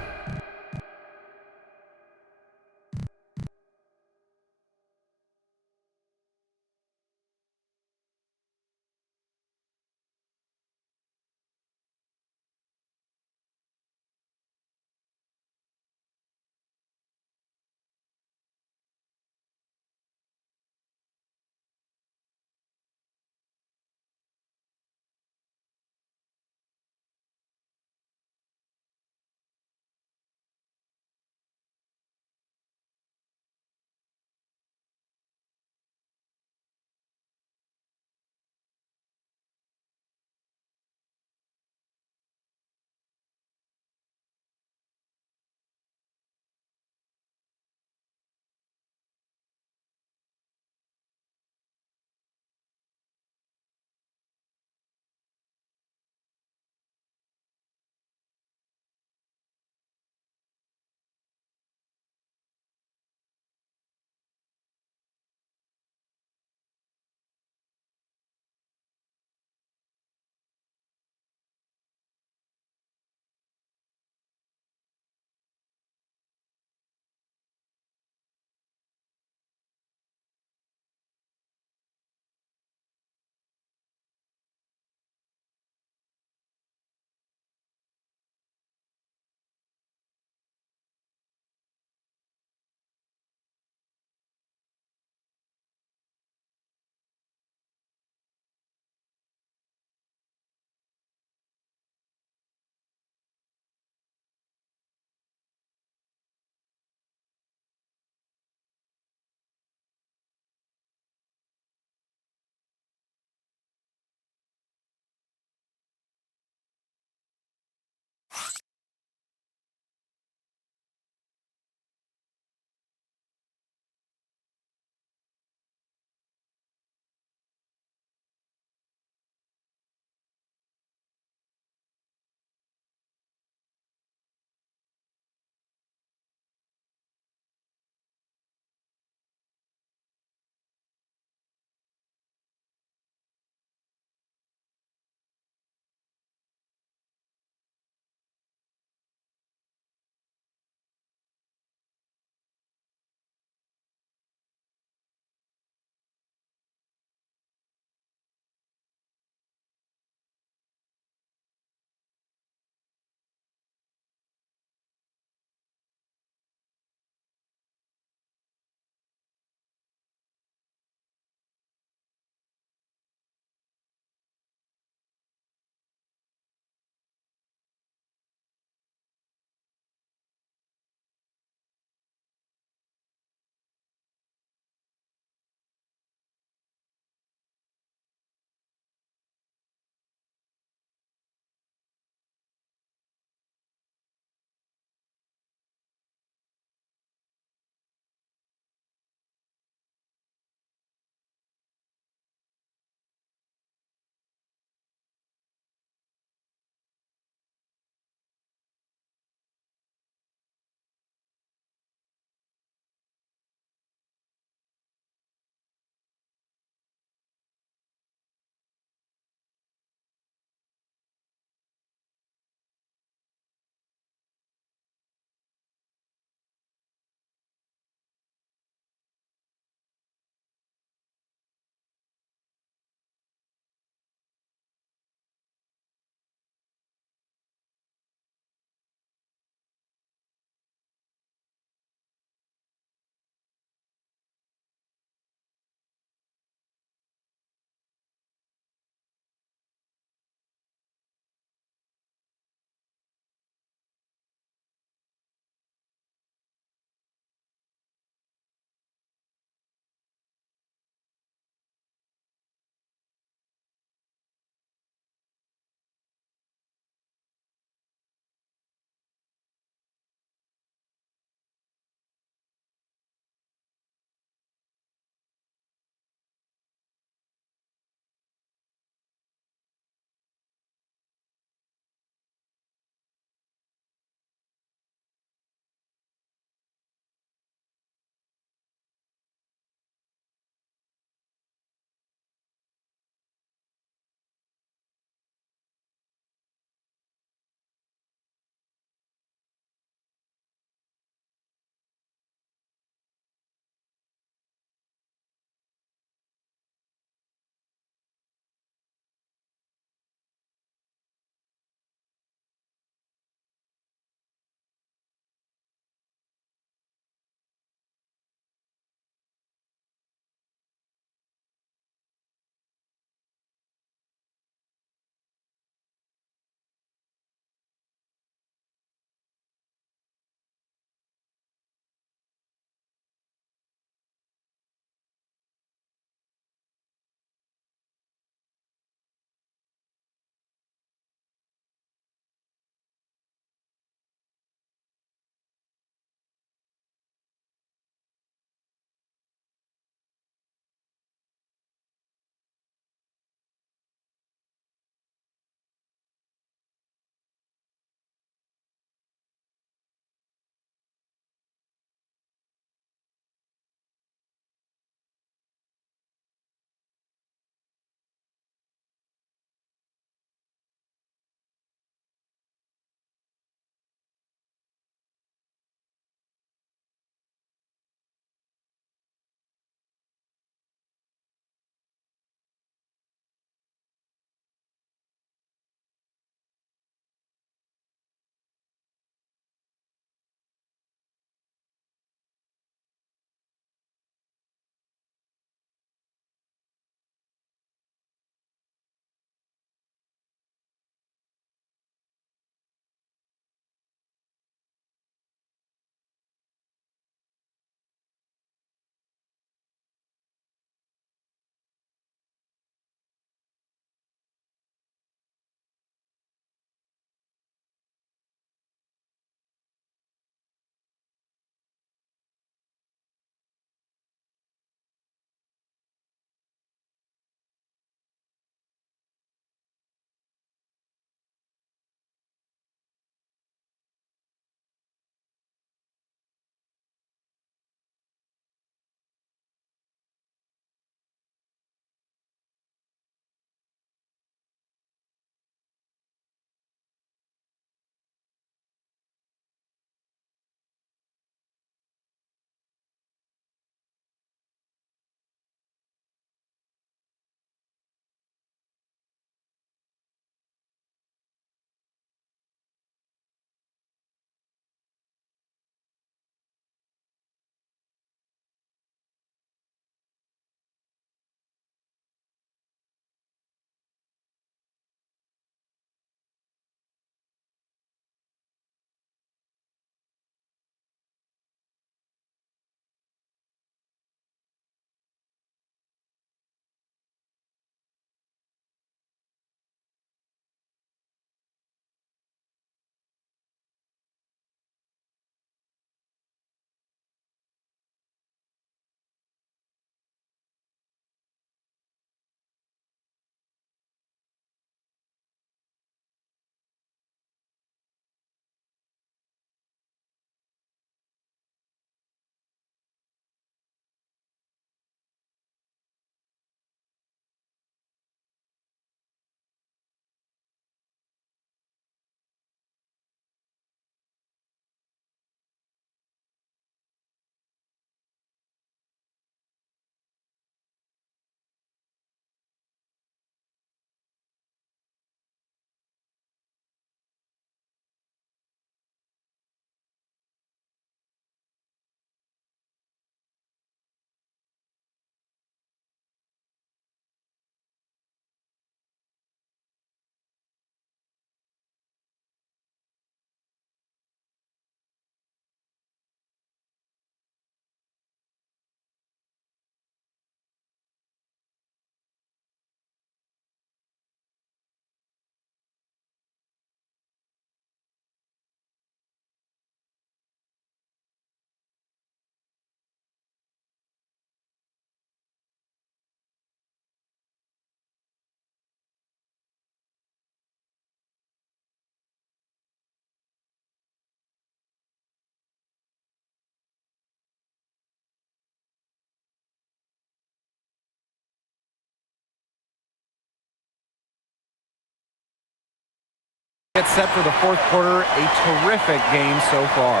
get set for the fourth quarter. A terrific game so far.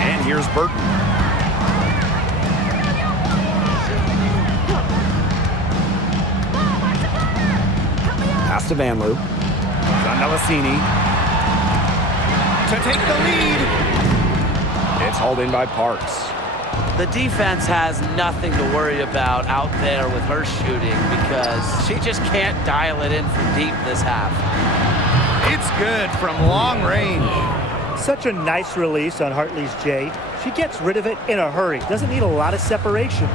And here's Burton. Pass to Van Loo. Zandalasini to take the lead. It's hauled in by Parks. The defense has nothing to worry about out there with her shooting because she just can't dial it in from deep this half. It's good from long range. Such a nice release on Hartley's J. She gets rid of it in a hurry. Doesn't need a lot of separation.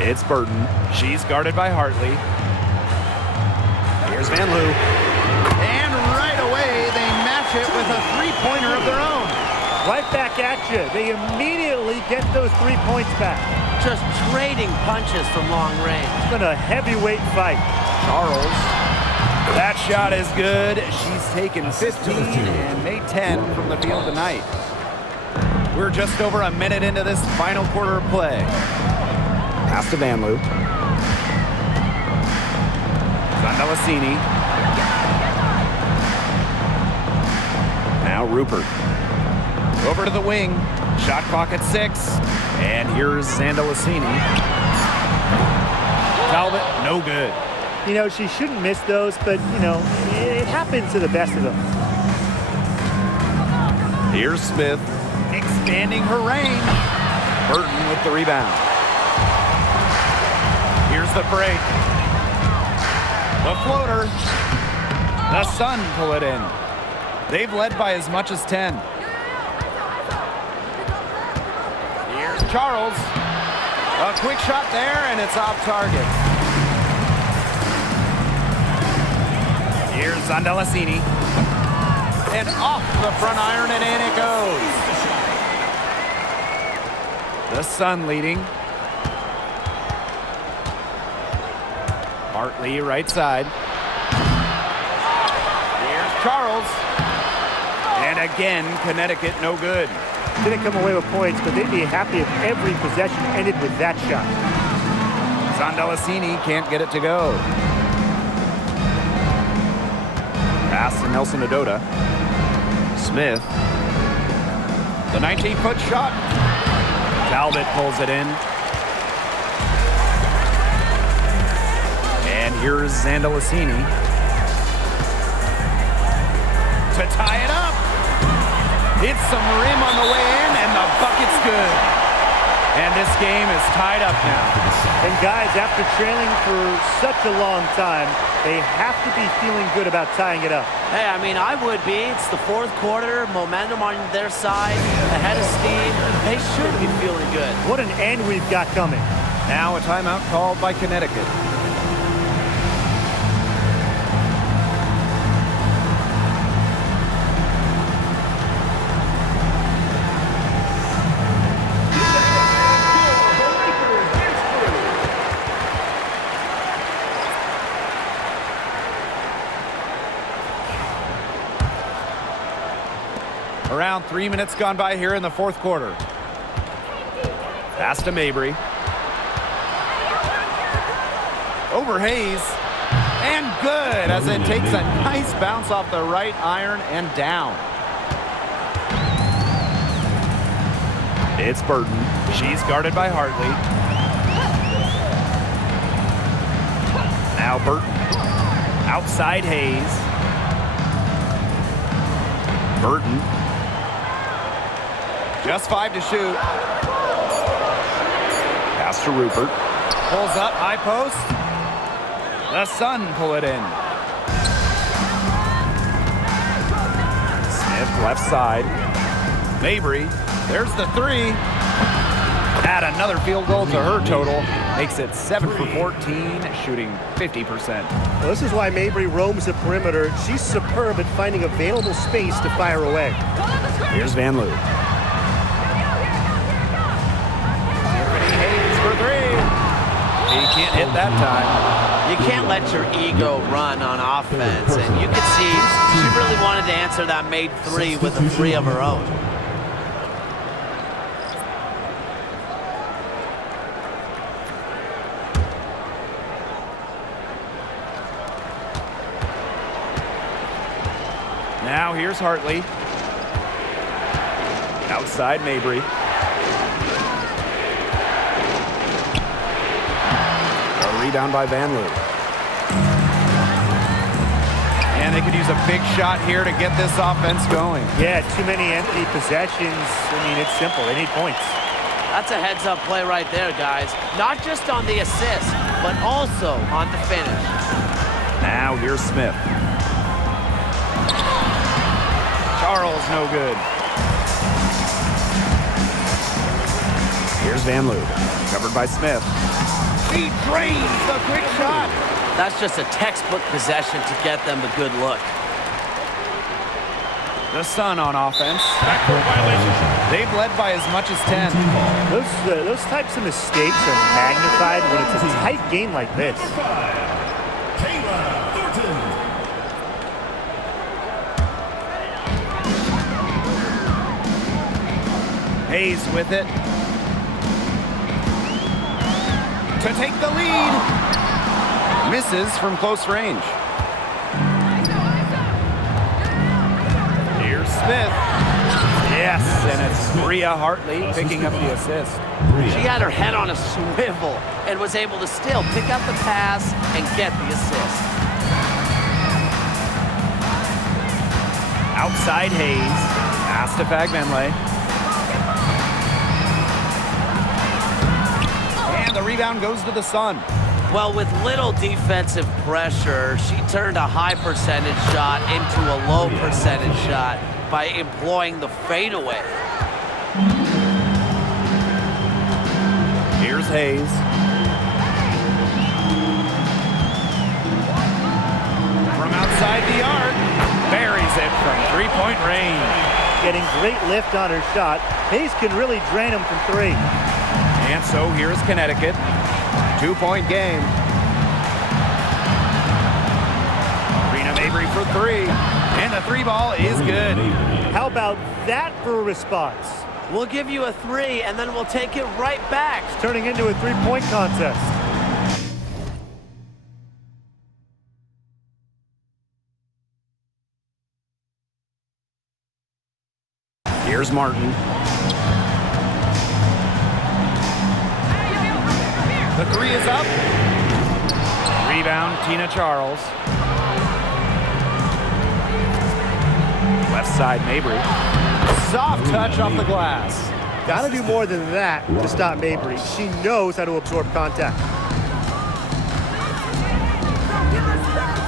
It's Burton. She's guarded by Hartley. Here's Van Loo. And right away, they match it with a three-pointer of their own. Right back at you. They immediately get those 3 points back. Just trading punches from long range. It's been a heavyweight fight. Charles. That shot is good. She's taken 15 and made 10 from the field tonight. We're just over a minute into this final quarter of play. Pass to Van Loo. Zandalasini. Now Rupert. Over to the wing. Shot clock at 6. And here's Zandalasini. Talbot, no good. You know, she shouldn't miss those, but, you know, it happens to the best of them. Here's Smith, expanding her range. Burton with the rebound. Here's the break. The floater. The Sun pull it in. They've led by as much as 10. Here's Charles. A quick shot there, and it's off target. Here's Zandalasini. And off the front iron, and in it goes. The Sun leading. Hartley, right side. Here's Charles. And again, Connecticut, no good. Didn't come away with points, but they'd be happy if every possession ended with that shot. Zandalasini can't get it to go. Pass to Nelson Adota. Smith. The 19-foot shot. Talbot pulls it in. And here's Zandalasini to tie it up. It's some rim on the way in, and the bucket's good. And this game is tied up now. And guys, after trailing for such a long time, they have to be feeling good about tying it up. Hey, I mean, I would be. It's the fourth quarter, momentum on their side, ahead of steam. They should be feeling good. What an end we've got coming. Now a timeout called by Connecticut. Around 3 minutes gone by here in the fourth quarter. Pass to Mabry. Over Hayes. And good as it takes a nice bounce off the right iron and down. It's Burton. She's guarded by Hartley. Now Burton. Outside Hayes. Burton. Just 5 to shoot. Pass to Rupert. Pulls up, high post. The Sun pull it in. Smith left side. Mabry, there's the 3. Add another field goal to her total. Makes it 7 for 14, shooting 50%. Well, this is why Mabry roams the perimeter. She's superb at finding available space to fire away. Here's Van Loo. Hayes for 3. He can't hit that time. You can't let your ego run on offense, and you can see she really wanted to answer that made 3 with a 3 of her own. Now here's Hartley. Outside Mabry. A rebound by Van Loo. And they could use a big shot here to get this offense going. Yeah, too many empty possessions. I mean, it's simple. They need points. That's a heads-up play right there, guys. Not just on the assist, but also on the finish. Now here's Smith. Charles, no good. Here's Van Loo, covered by Smith. He drains the quick shot. That's just a textbook possession to get them a good look. The Sun on offense. They've led by as much as 10. Those types of mistakes are magnified when it's a tight game like this. Hayes with it. To take the lead. Misses from close range. Here's Smith. Yes, and it's Bria Hartley picking up the assist. She had her head on a swivel and was able to still pick up the pass and get the assist. Outside Hayes. Pass to Fagbenle. And the rebound goes to the Sun. Well, with little defensive pressure, she turned a high percentage shot into a low percentage shot by employing the fadeaway. Here's Hayes. From outside the arc, buries it from three-point range. Getting great lift on her shot. Hayes can really drain them from three. And so here's Connecticut. 2-point game. Arena Mabry for three. And the three ball is good. How about that for a response? We'll give you a three, and then we'll take it right back. It's turning into a three-point contest. Here's Martin. The three is up. Rebound, Tina Charles. Left side, Mabry. Soft touch off the glass. Got to do more than that to stop Mabry. She knows how to absorb contact.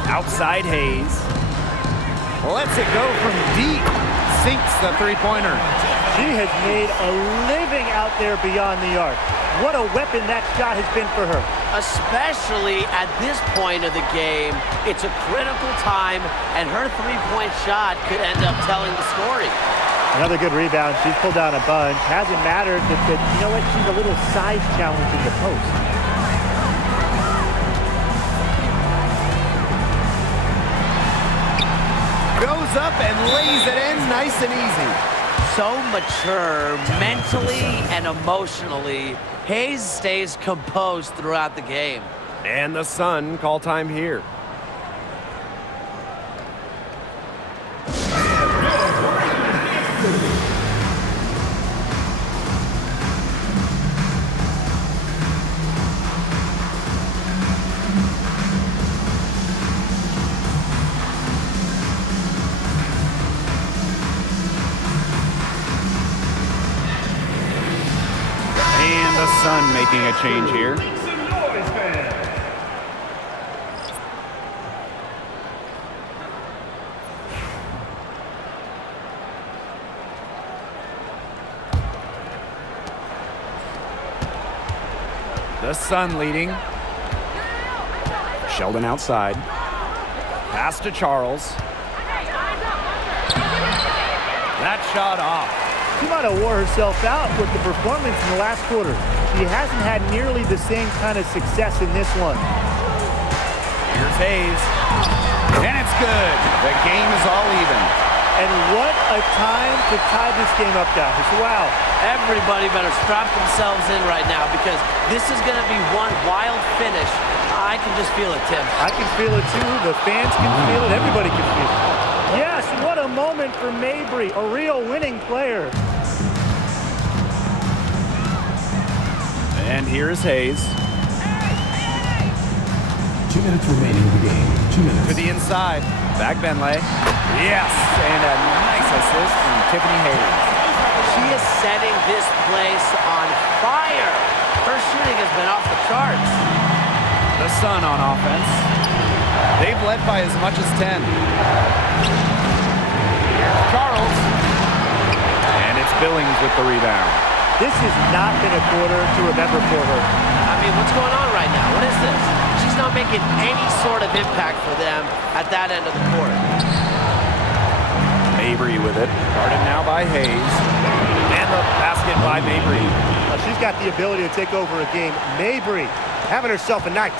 Outside Hayes. Lets it go from deep. Sinks the three-pointer. She has made a living out there beyond the arc. What a weapon that shot has been for her. Especially at this point of the game, it's a critical time, and her three-point shot could end up telling the story. Another good rebound. She's pulled down a bunch. Hasn't mattered that, you know what, she's a little size challenge in the post. Goes up and lays it in nice and easy. So mature mentally and emotionally. Hayes stays composed throughout the game. And the Sun call time here. And the Sun making a change here. The Sun leading. Sheldon outside. Pass to Charles. That shot off. She might have wore herself out with the performance in the last quarter. She hasn't had nearly the same kind of success in this one. Here's Hayes. And it's good. The game is all even. And what a time to tie this game up, guys. Wow. Everybody better strap themselves in right now because this is going to be one wild finish. I can just feel it, Tim. I can feel it too. The fans can feel it. Everybody can feel it. Yes, what a moment for Mabry, a real winning player. And here's Hayes. 2 minutes remaining in the game. 2 minutes. To the inside. Back Benley. Yes, and a nice assist from Tiffany Hayes. She is setting this place on fire. Her shooting has been off the charts. The Sun on offense. They've led by as much as 10. Here's Charles. And it's Billings with the rebound. This has not been a quarter to remember for her. I mean, what's going on right now? What is this? She's not making any sort of impact for them at that end of the court. Mabry with it. Guarded now by Hayes. And the basket by Mabry. She's got the ability to take over a game. Mabry having herself a night.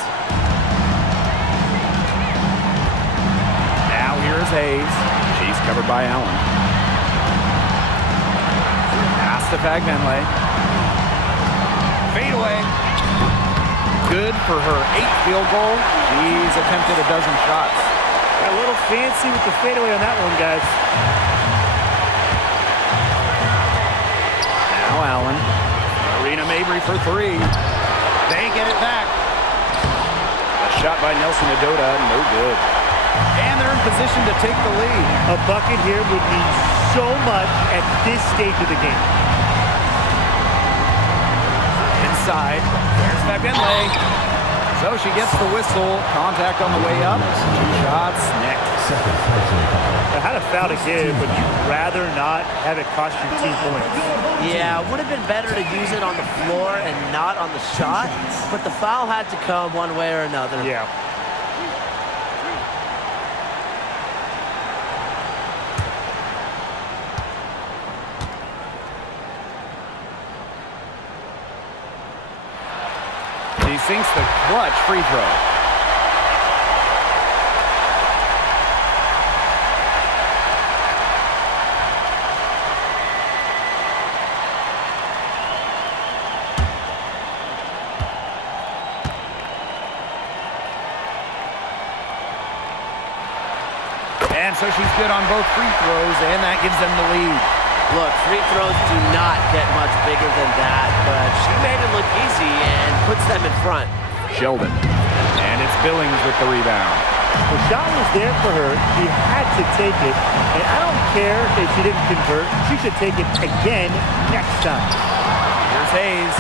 Now here's Hayes. She's covered by Allen. Pass to Fagbenley. Fade away. Good for her 8th field goal. She's attempted a dozen shots. A little fancy with the fadeaway on that one, guys. Now Allen. Marina Mabry for 3. They get it back. A shot by Nelson Adota, no good. And they're in position to take the lead. A bucket here would mean so much at this stage of the game. Inside. There's Fagbenley. So she gets the whistle. Contact on the way up. 2 shots next. I had a foul to give, but you'd rather not have it cost your team points. Yeah, it would have been better to use it on the floor and not on the shot, but the foul had to come one way or another. Yeah. She sinks the clutch free throw. And so she's good on both free throws, and that gives them the lead. Look, free throws do not get much bigger than that, but she made it look easy and puts them in front. Sheldon. And it's Billings with the rebound. The shot was there for her. She had to take it. And I don't care if she didn't convert. She should take it again next time. Here's Hayes.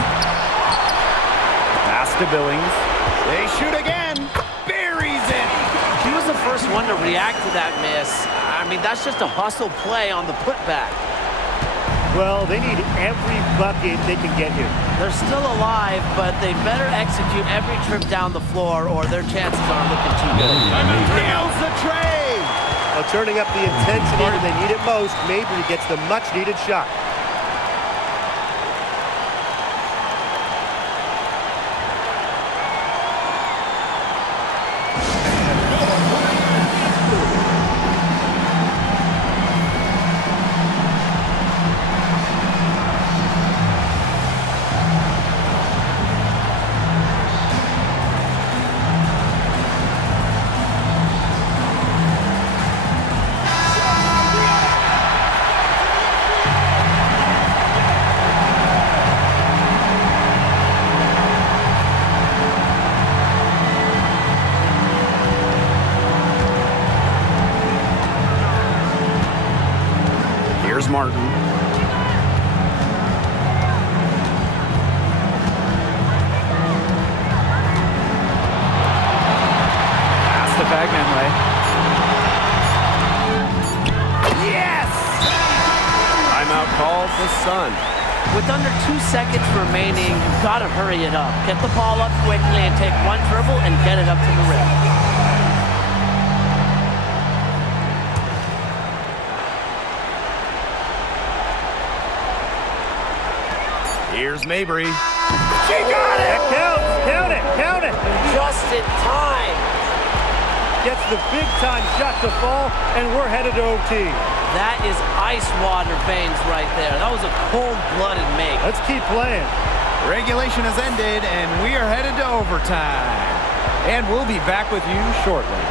Pass to Billings. They shoot again. Buries it. She was the first one to react to that miss. I mean, that's just a hustle play on the putback. Well, they need every bucket they can get here. They're still alive, but they better execute every trip down the floor or their chances aren't looking too good. Nails the tray. Well, turning up the intensity when they need it most, Mabry gets the much-needed shot. Here's Martin. Pass to Fagbenley. Yes! Timeout called the Sun. With under 2 seconds remaining, you've got to hurry it up. Get the ball up quickly and take one dribble and get it up to the rim. Here's Mabry. She got it! Count it, count it. Just in time. Gets the big-time shot to fall, and we're headed to OT. That is ice water veins right there. That was a cold-blooded make. Let's keep playing. Regulation has ended, and we are headed to overtime. And we'll be back with you shortly.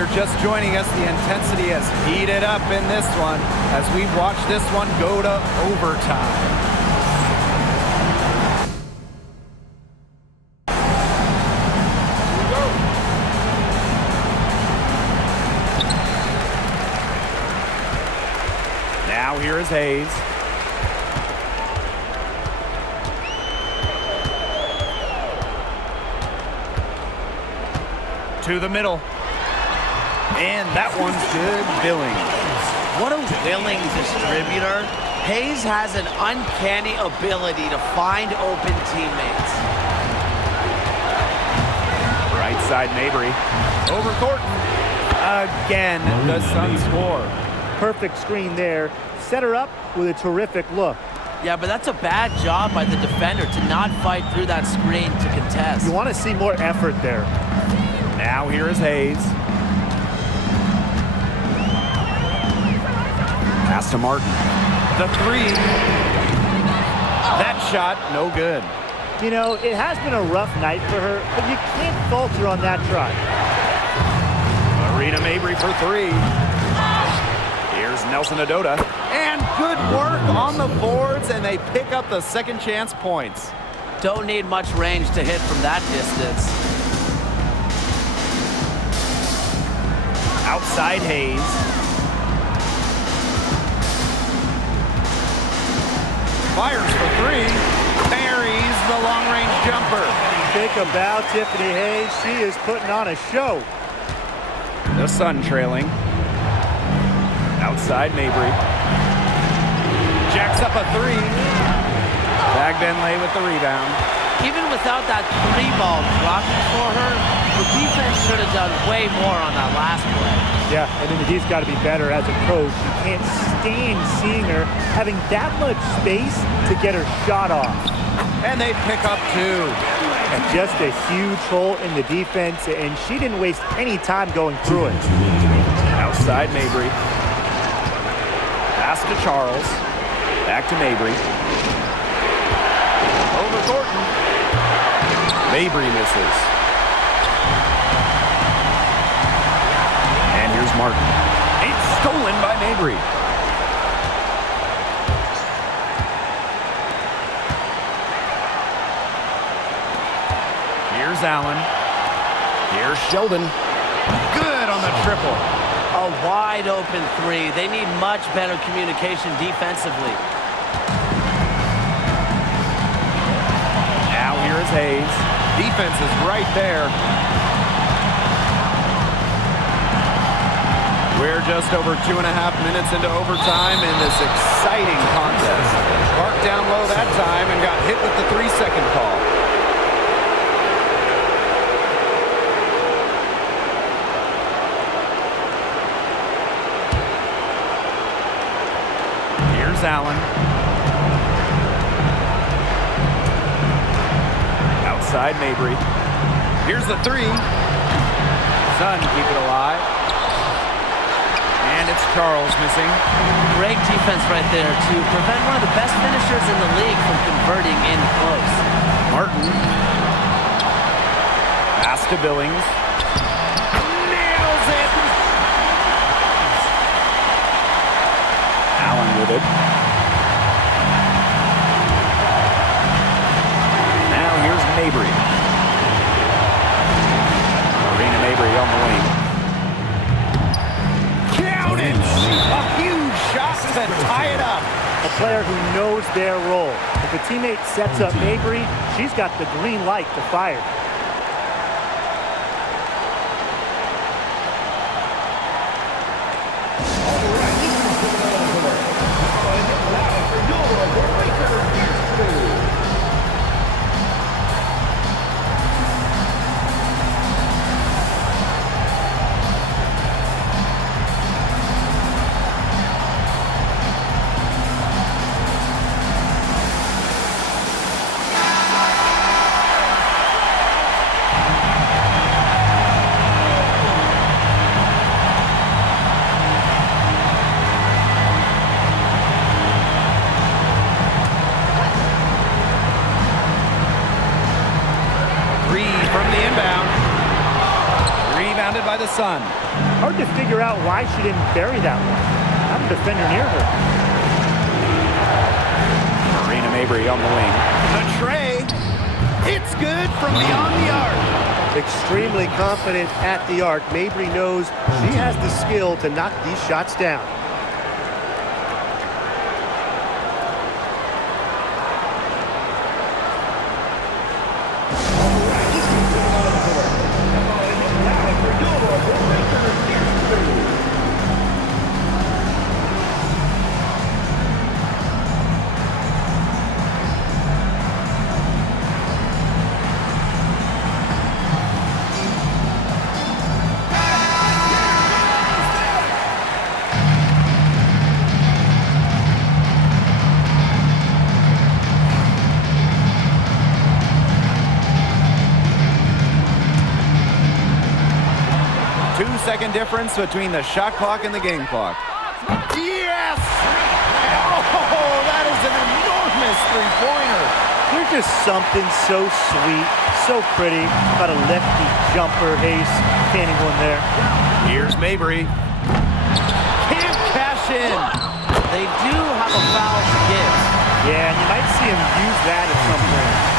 you're just joining us, the intensity has heated up in this one as we've watched this one go to overtime. Now here is Hayes. To the middle. And that one's good. Billings. What a willing distributor. Hayes has an uncanny ability to find open teammates. Right side Mabry. Over Thornton. Again, the Suns score. Perfect screen there. Set her up with a terrific look. Yeah, but that's a bad job by the defender to not fight through that screen to contest. You want to see more effort there. Now here is Hayes. Pass to Martin. The three. That shot, no good. You know, it has been a rough night for her, but you can't falter on that try. Marina Mabry for three. Here's Nelson Adota. And good work on the boards, and they pick up the second chance points. Don't need much range to hit from that distance. Outside Hayes. Fires for three. Buries the long-range jumper. Take a bow, Tiffany Hayes. She is putting on a show. The Sun trailing. Outside Mabry. Jacks up a three. Bagbenlay with the rebound. Even without that three ball dropping for her, the defense should have done way more on that last play. Yeah, I mean, he's got to be better as a coach. You can't stand seeing her having that much space to get her shot off. And they pick up two. And just a huge hole in the defense, and she didn't waste any time going through it. Outside Mabry. Pass to Charles. Back to Mabry. Over Thornton. Mabry misses. And here's Martin. It's stolen by Mabry. Here's Allen. Here's Sheldon. Good on the triple. A wide open three. They need much better communication defensively. Now here is Hayes. Defense is right there. We're just over 2.5 minutes into overtime in this exciting contest. Park down low that time and got hit with the 3-second call. Here's Allen. Outside Mabry. Here's the three. Sun keep it alive. And it's Charles missing. Great defense right there to prevent one of the best finishers in the league from converting in close. Martin. Pass to Billings. Nails it. Allen with it. Now here's Mabry. Marina Mabry on the wing. Count it! A huge shot to tie it up. A player who knows their role. If a teammate sets up Mabry, she's got the green light to fire. By the Sun. Hard to figure out why she didn't bury that one. Not a defender near her. Marina Mabry on the wing. The tray. It's good from beyond the arc. Extremely confident at the arc. Mabry knows she has the skill to knock these shots down. Second difference between the shot clock and the game clock. Yes! Oh, that is an enormous three-pointer. There's just something so sweet, so pretty about a lefty jumper. Hayes standing one there. Here's Mabry. Can't cash in. They do have a foul to give. Yeah, and you might see him use that at some point.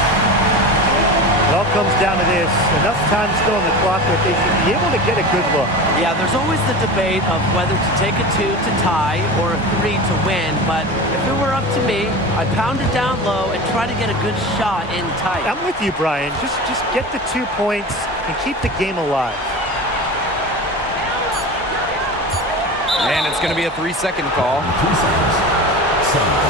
It all comes down to this. Enough time still on the clock that they should be able to get a good look. Yeah, there's always the debate of whether to take a 2 to tie or a 3 to win, but if it were up to me, I'd pound it down low and try to get a good shot in tight. I'm with you, Brian. Just get the 2 points and keep the game alive. And it's going to be a 3-second call. 3 seconds. Sun.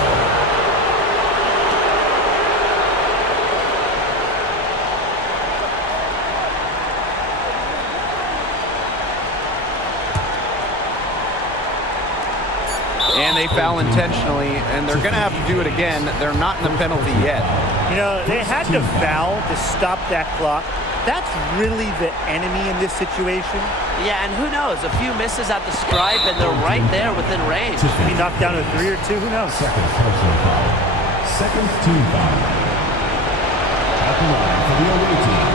And they foul intentionally, and they're going to have to do it again. They're not in the penalty yet. You know, they had to foul to stop that clock. That's really the enemy in this situation. Yeah, and who knows? A few misses at the stripe, and they're right there within range. Be knocked down to 3 or 2, who knows? Second personal foul. Second team foul. At the line for the away team,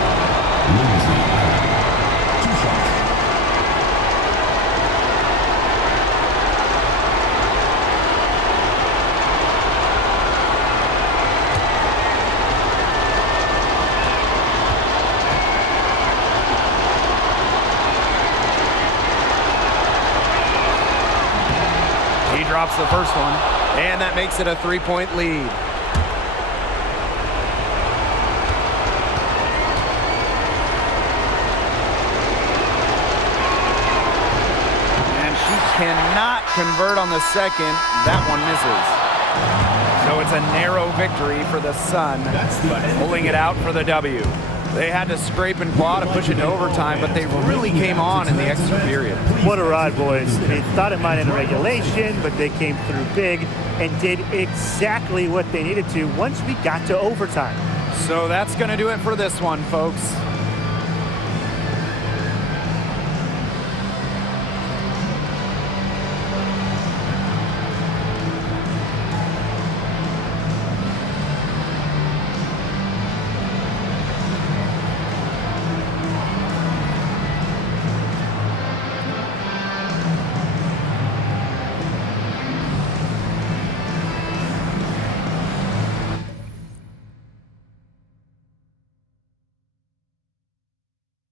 Lindsay Allen. 2 shots. Drops the first one, and that makes it a 3-point lead. And she cannot convert on the second. That one misses. So it's a narrow victory for the Sun, but pulling it out for the W. They had to scrape and claw to push it to overtime, but they really came on in the extra period. What a ride, boys. They thought it might end in regulation, but they came through big and did exactly what they needed to once we got to overtime. So that's going to do it for this one, folks.